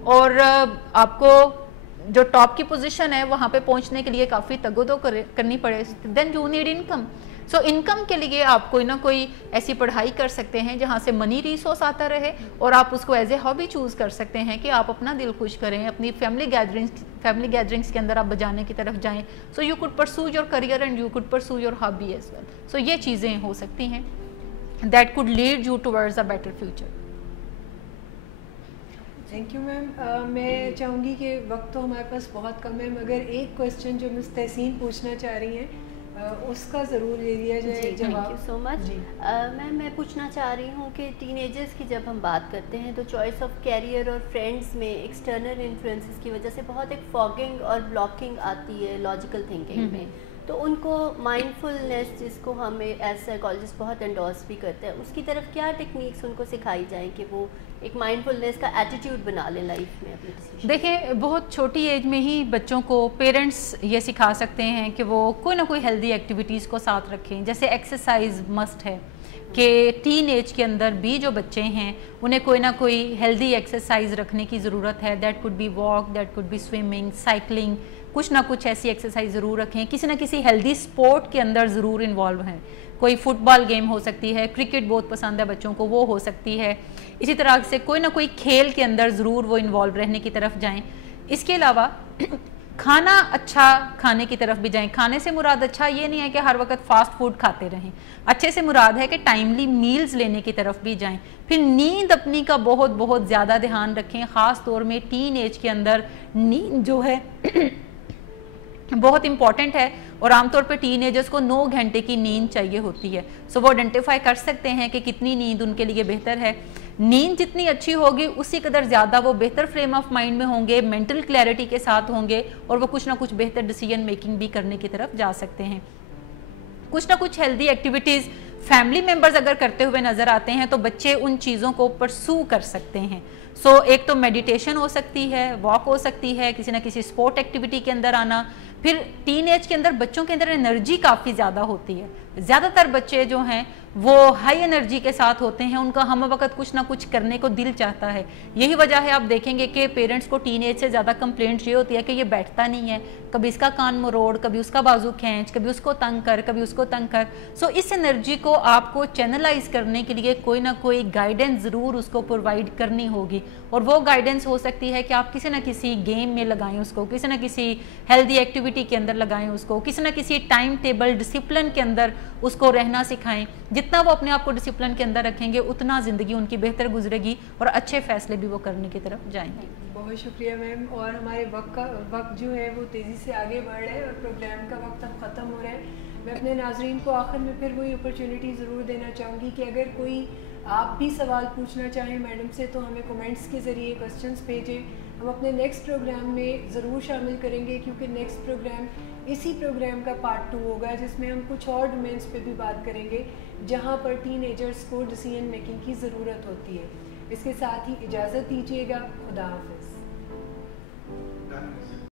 और आपको जो टॉप की पोजीशन है वहाँ पे पहुँचने के लिए काफ़ी तगोदो करनी पड़े। Then you need income. So income के लिए आप कोई ना कोई ऐसी पढ़ाई कर सकते हैं जहाँ से मनी रिसोर्स आता रहे, और आप उसको एज ए हॉबी चूज़ कर सकते हैं कि आप अपना दिल खुश करें, अपनी फैमिली गैदरिंग्स के अंदर आप बजाने की तरफ जाएं। So you could pursue your career and you could pursue your hobby as well. So ये चीज़ें हो सकती हैं that could lead you towards a better future. Thank you ma'am. मैं चाहूँगी कि वक्त तो हमारे पास बहुत कम है, मगर एक क्वेश्चन जो मिस तहसीन पूछना चाह रही हैं उसका ज़रूर ले लिया जाए जवाब। Thank you so much. Ma'am मैं पूछना चाह रही हूँ कि टीनेजर्स की जब हम बात करते हैं तो चॉइस ऑफ कैरियर और फ्रेंड्स में एक्सटर्नल इन्फ्लुएंसेस की वजह से बहुत एक फॉगिंग और ब्लॉकिंग आती है लॉजिकल थिंकिंग में, तो उनको माइंडफुलनेस, जिसको हम एज साइकोलॉजिस्ट बहुत एंडोर्स भी करते हैं, उसकी तरफ क्या टेक्निक्स उनको सिखाई जाए कि वो एक माइंडफुलनेस का एटीट्यूड बना लें लाइफ में अपनी? देखिए, बहुत छोटी एज में ही बच्चों को पेरेंट्स ये सिखा सकते हैं कि वो कोई ना कोई हेल्दी एक्टिविटीज़ को साथ रखें। जैसे एक्सरसाइज मस्ट है कि टीन एज के अंदर भी जो बच्चे हैं उन्हें कोई ना कोई हेल्दी एक्सरसाइज रखने की ज़रूरत है। That could be walk, that could be swimming, cycling, कुछ ना कुछ ऐसी एक्सरसाइज ज़रूर रखें। किसी ना किसी हेल्दी स्पोर्ट के अंदर ज़रूर इन्वॉल्व हैं। कोई फुटबॉल गेम हो सकती है, क्रिकेट बहुत पसंद है बच्चों को, वो हो सकती है। इसी तरह से कोई ना कोई खेल के अंदर ज़रूर वो इन्वॉल्व रहने की तरफ जाएं। इसके अलावा खाना अच्छा खाने की तरफ भी जाएं। खाने से मुराद अच्छा ये नहीं है कि हर वक्त फास्ट फूड खाते रहें, अच्छे से मुराद है कि टाइमली मील्स लेने की तरफ भी जाएं। फिर नींद अपनी का बहुत बहुत ज़्यादा ध्यान रखें, ख़ास तौर में टीन एज के अंदर नींद जो है बहुत इंपॉर्टेंट है, और आमतौर पे टीनेजर्स को 9 घंटे की नींद चाहिए होती है। सो वो आइडेंटिफाई कर सकते हैं कि कितनी नींद उनके लिए बेहतर है। नींद जितनी अच्छी होगी उसी कदर ज़्यादा वो बेहतर फ्रेम ऑफ माइंड में होंगे, मेंटल क्लैरिटी के साथ होंगे, और वो कुछ ना कुछ बेहतर डिसीजन मेकिंग भी करने की तरफ जा सकते हैं। कुछ ना कुछ हेल्दी एक्टिविटीज़ फैमिली मेम्बर्स अगर करते हुए नज़र आते हैं तो बच्चे उन चीज़ों को परसू कर सकते हैं। सो एक तो मेडिटेशन हो सकती है, वॉक हो सकती है, किसी ना किसी स्पोर्ट एक्टिविटी के अंदर आना। फिर टीन एज के अंदर बच्चों के अंदर एनर्जी काफ़ी ज़्यादा होती है। ज़्यादातर बच्चे जो हैं वो हाई एनर्जी के साथ होते हैं, उनका हम वक्त कुछ ना कुछ करने को दिल चाहता है। यही वजह है आप देखेंगे कि पेरेंट्स को टीन एज से ज़्यादा कंप्लेंट्स ये होती है कि ये बैठता नहीं है, कभी इसका कान मरोड़, कभी उसका बाजू खींच, कभी उसको तंग कर, कभी उसको तंग कर। सो इस एनर्जी को आपको चैनलाइज करने के लिए कोई ना कोई गाइडेंस ज़रूर उसको प्रोवाइड करनी होगी, और वो गाइडेंस हो सकती है कि आप किसी ना किसी गेम में लगाएं उसको, किसी ना किसी हेल्दी एक्टिविटी के अंदर लगाएं उसको, किसी ना किसी टाइम टेबल डिसिप्लिन के अंदर उसको रहना सिखाएं। जितना वो अपने आप को डिसिप्लिन के अंदर रखेंगे उतना ज़िंदगी उनकी बेहतर गुजरेगी और अच्छे फैसले भी वो करने की तरफ जाएंगे। बहुत शुक्रिया मैम। और हमारे वक्त जो है वो तेज़ी से आगे बढ़ रहा है और प्रोग्राम का वक्त अब ख़त्म हो रहा है। मैं अपने नाजरीन को आखिर में फिर वही अपॉर्चुनिटी ज़रूर देना चाहूँगी कि अगर कोई आप भी सवाल पूछना चाहें मैडम से तो हमें कमेंट्स के ज़रिए क्वेश्चंस भेजें। हम अपने नेक्स्ट प्रोग्राम में ज़रूर शामिल करेंगे, क्योंकि नेक्स्ट प्रोग्राम इसी प्रोग्राम का पार्ट 2 होगा, जिसमें हम कुछ और डोमेन्स पे भी बात करेंगे जहाँ पर टीनेजर्स को डिसीजन मेकिंग की ज़रूरत होती है। इसके साथ ही इजाज़त दीजिएगा। खुदा हाफ़िज़।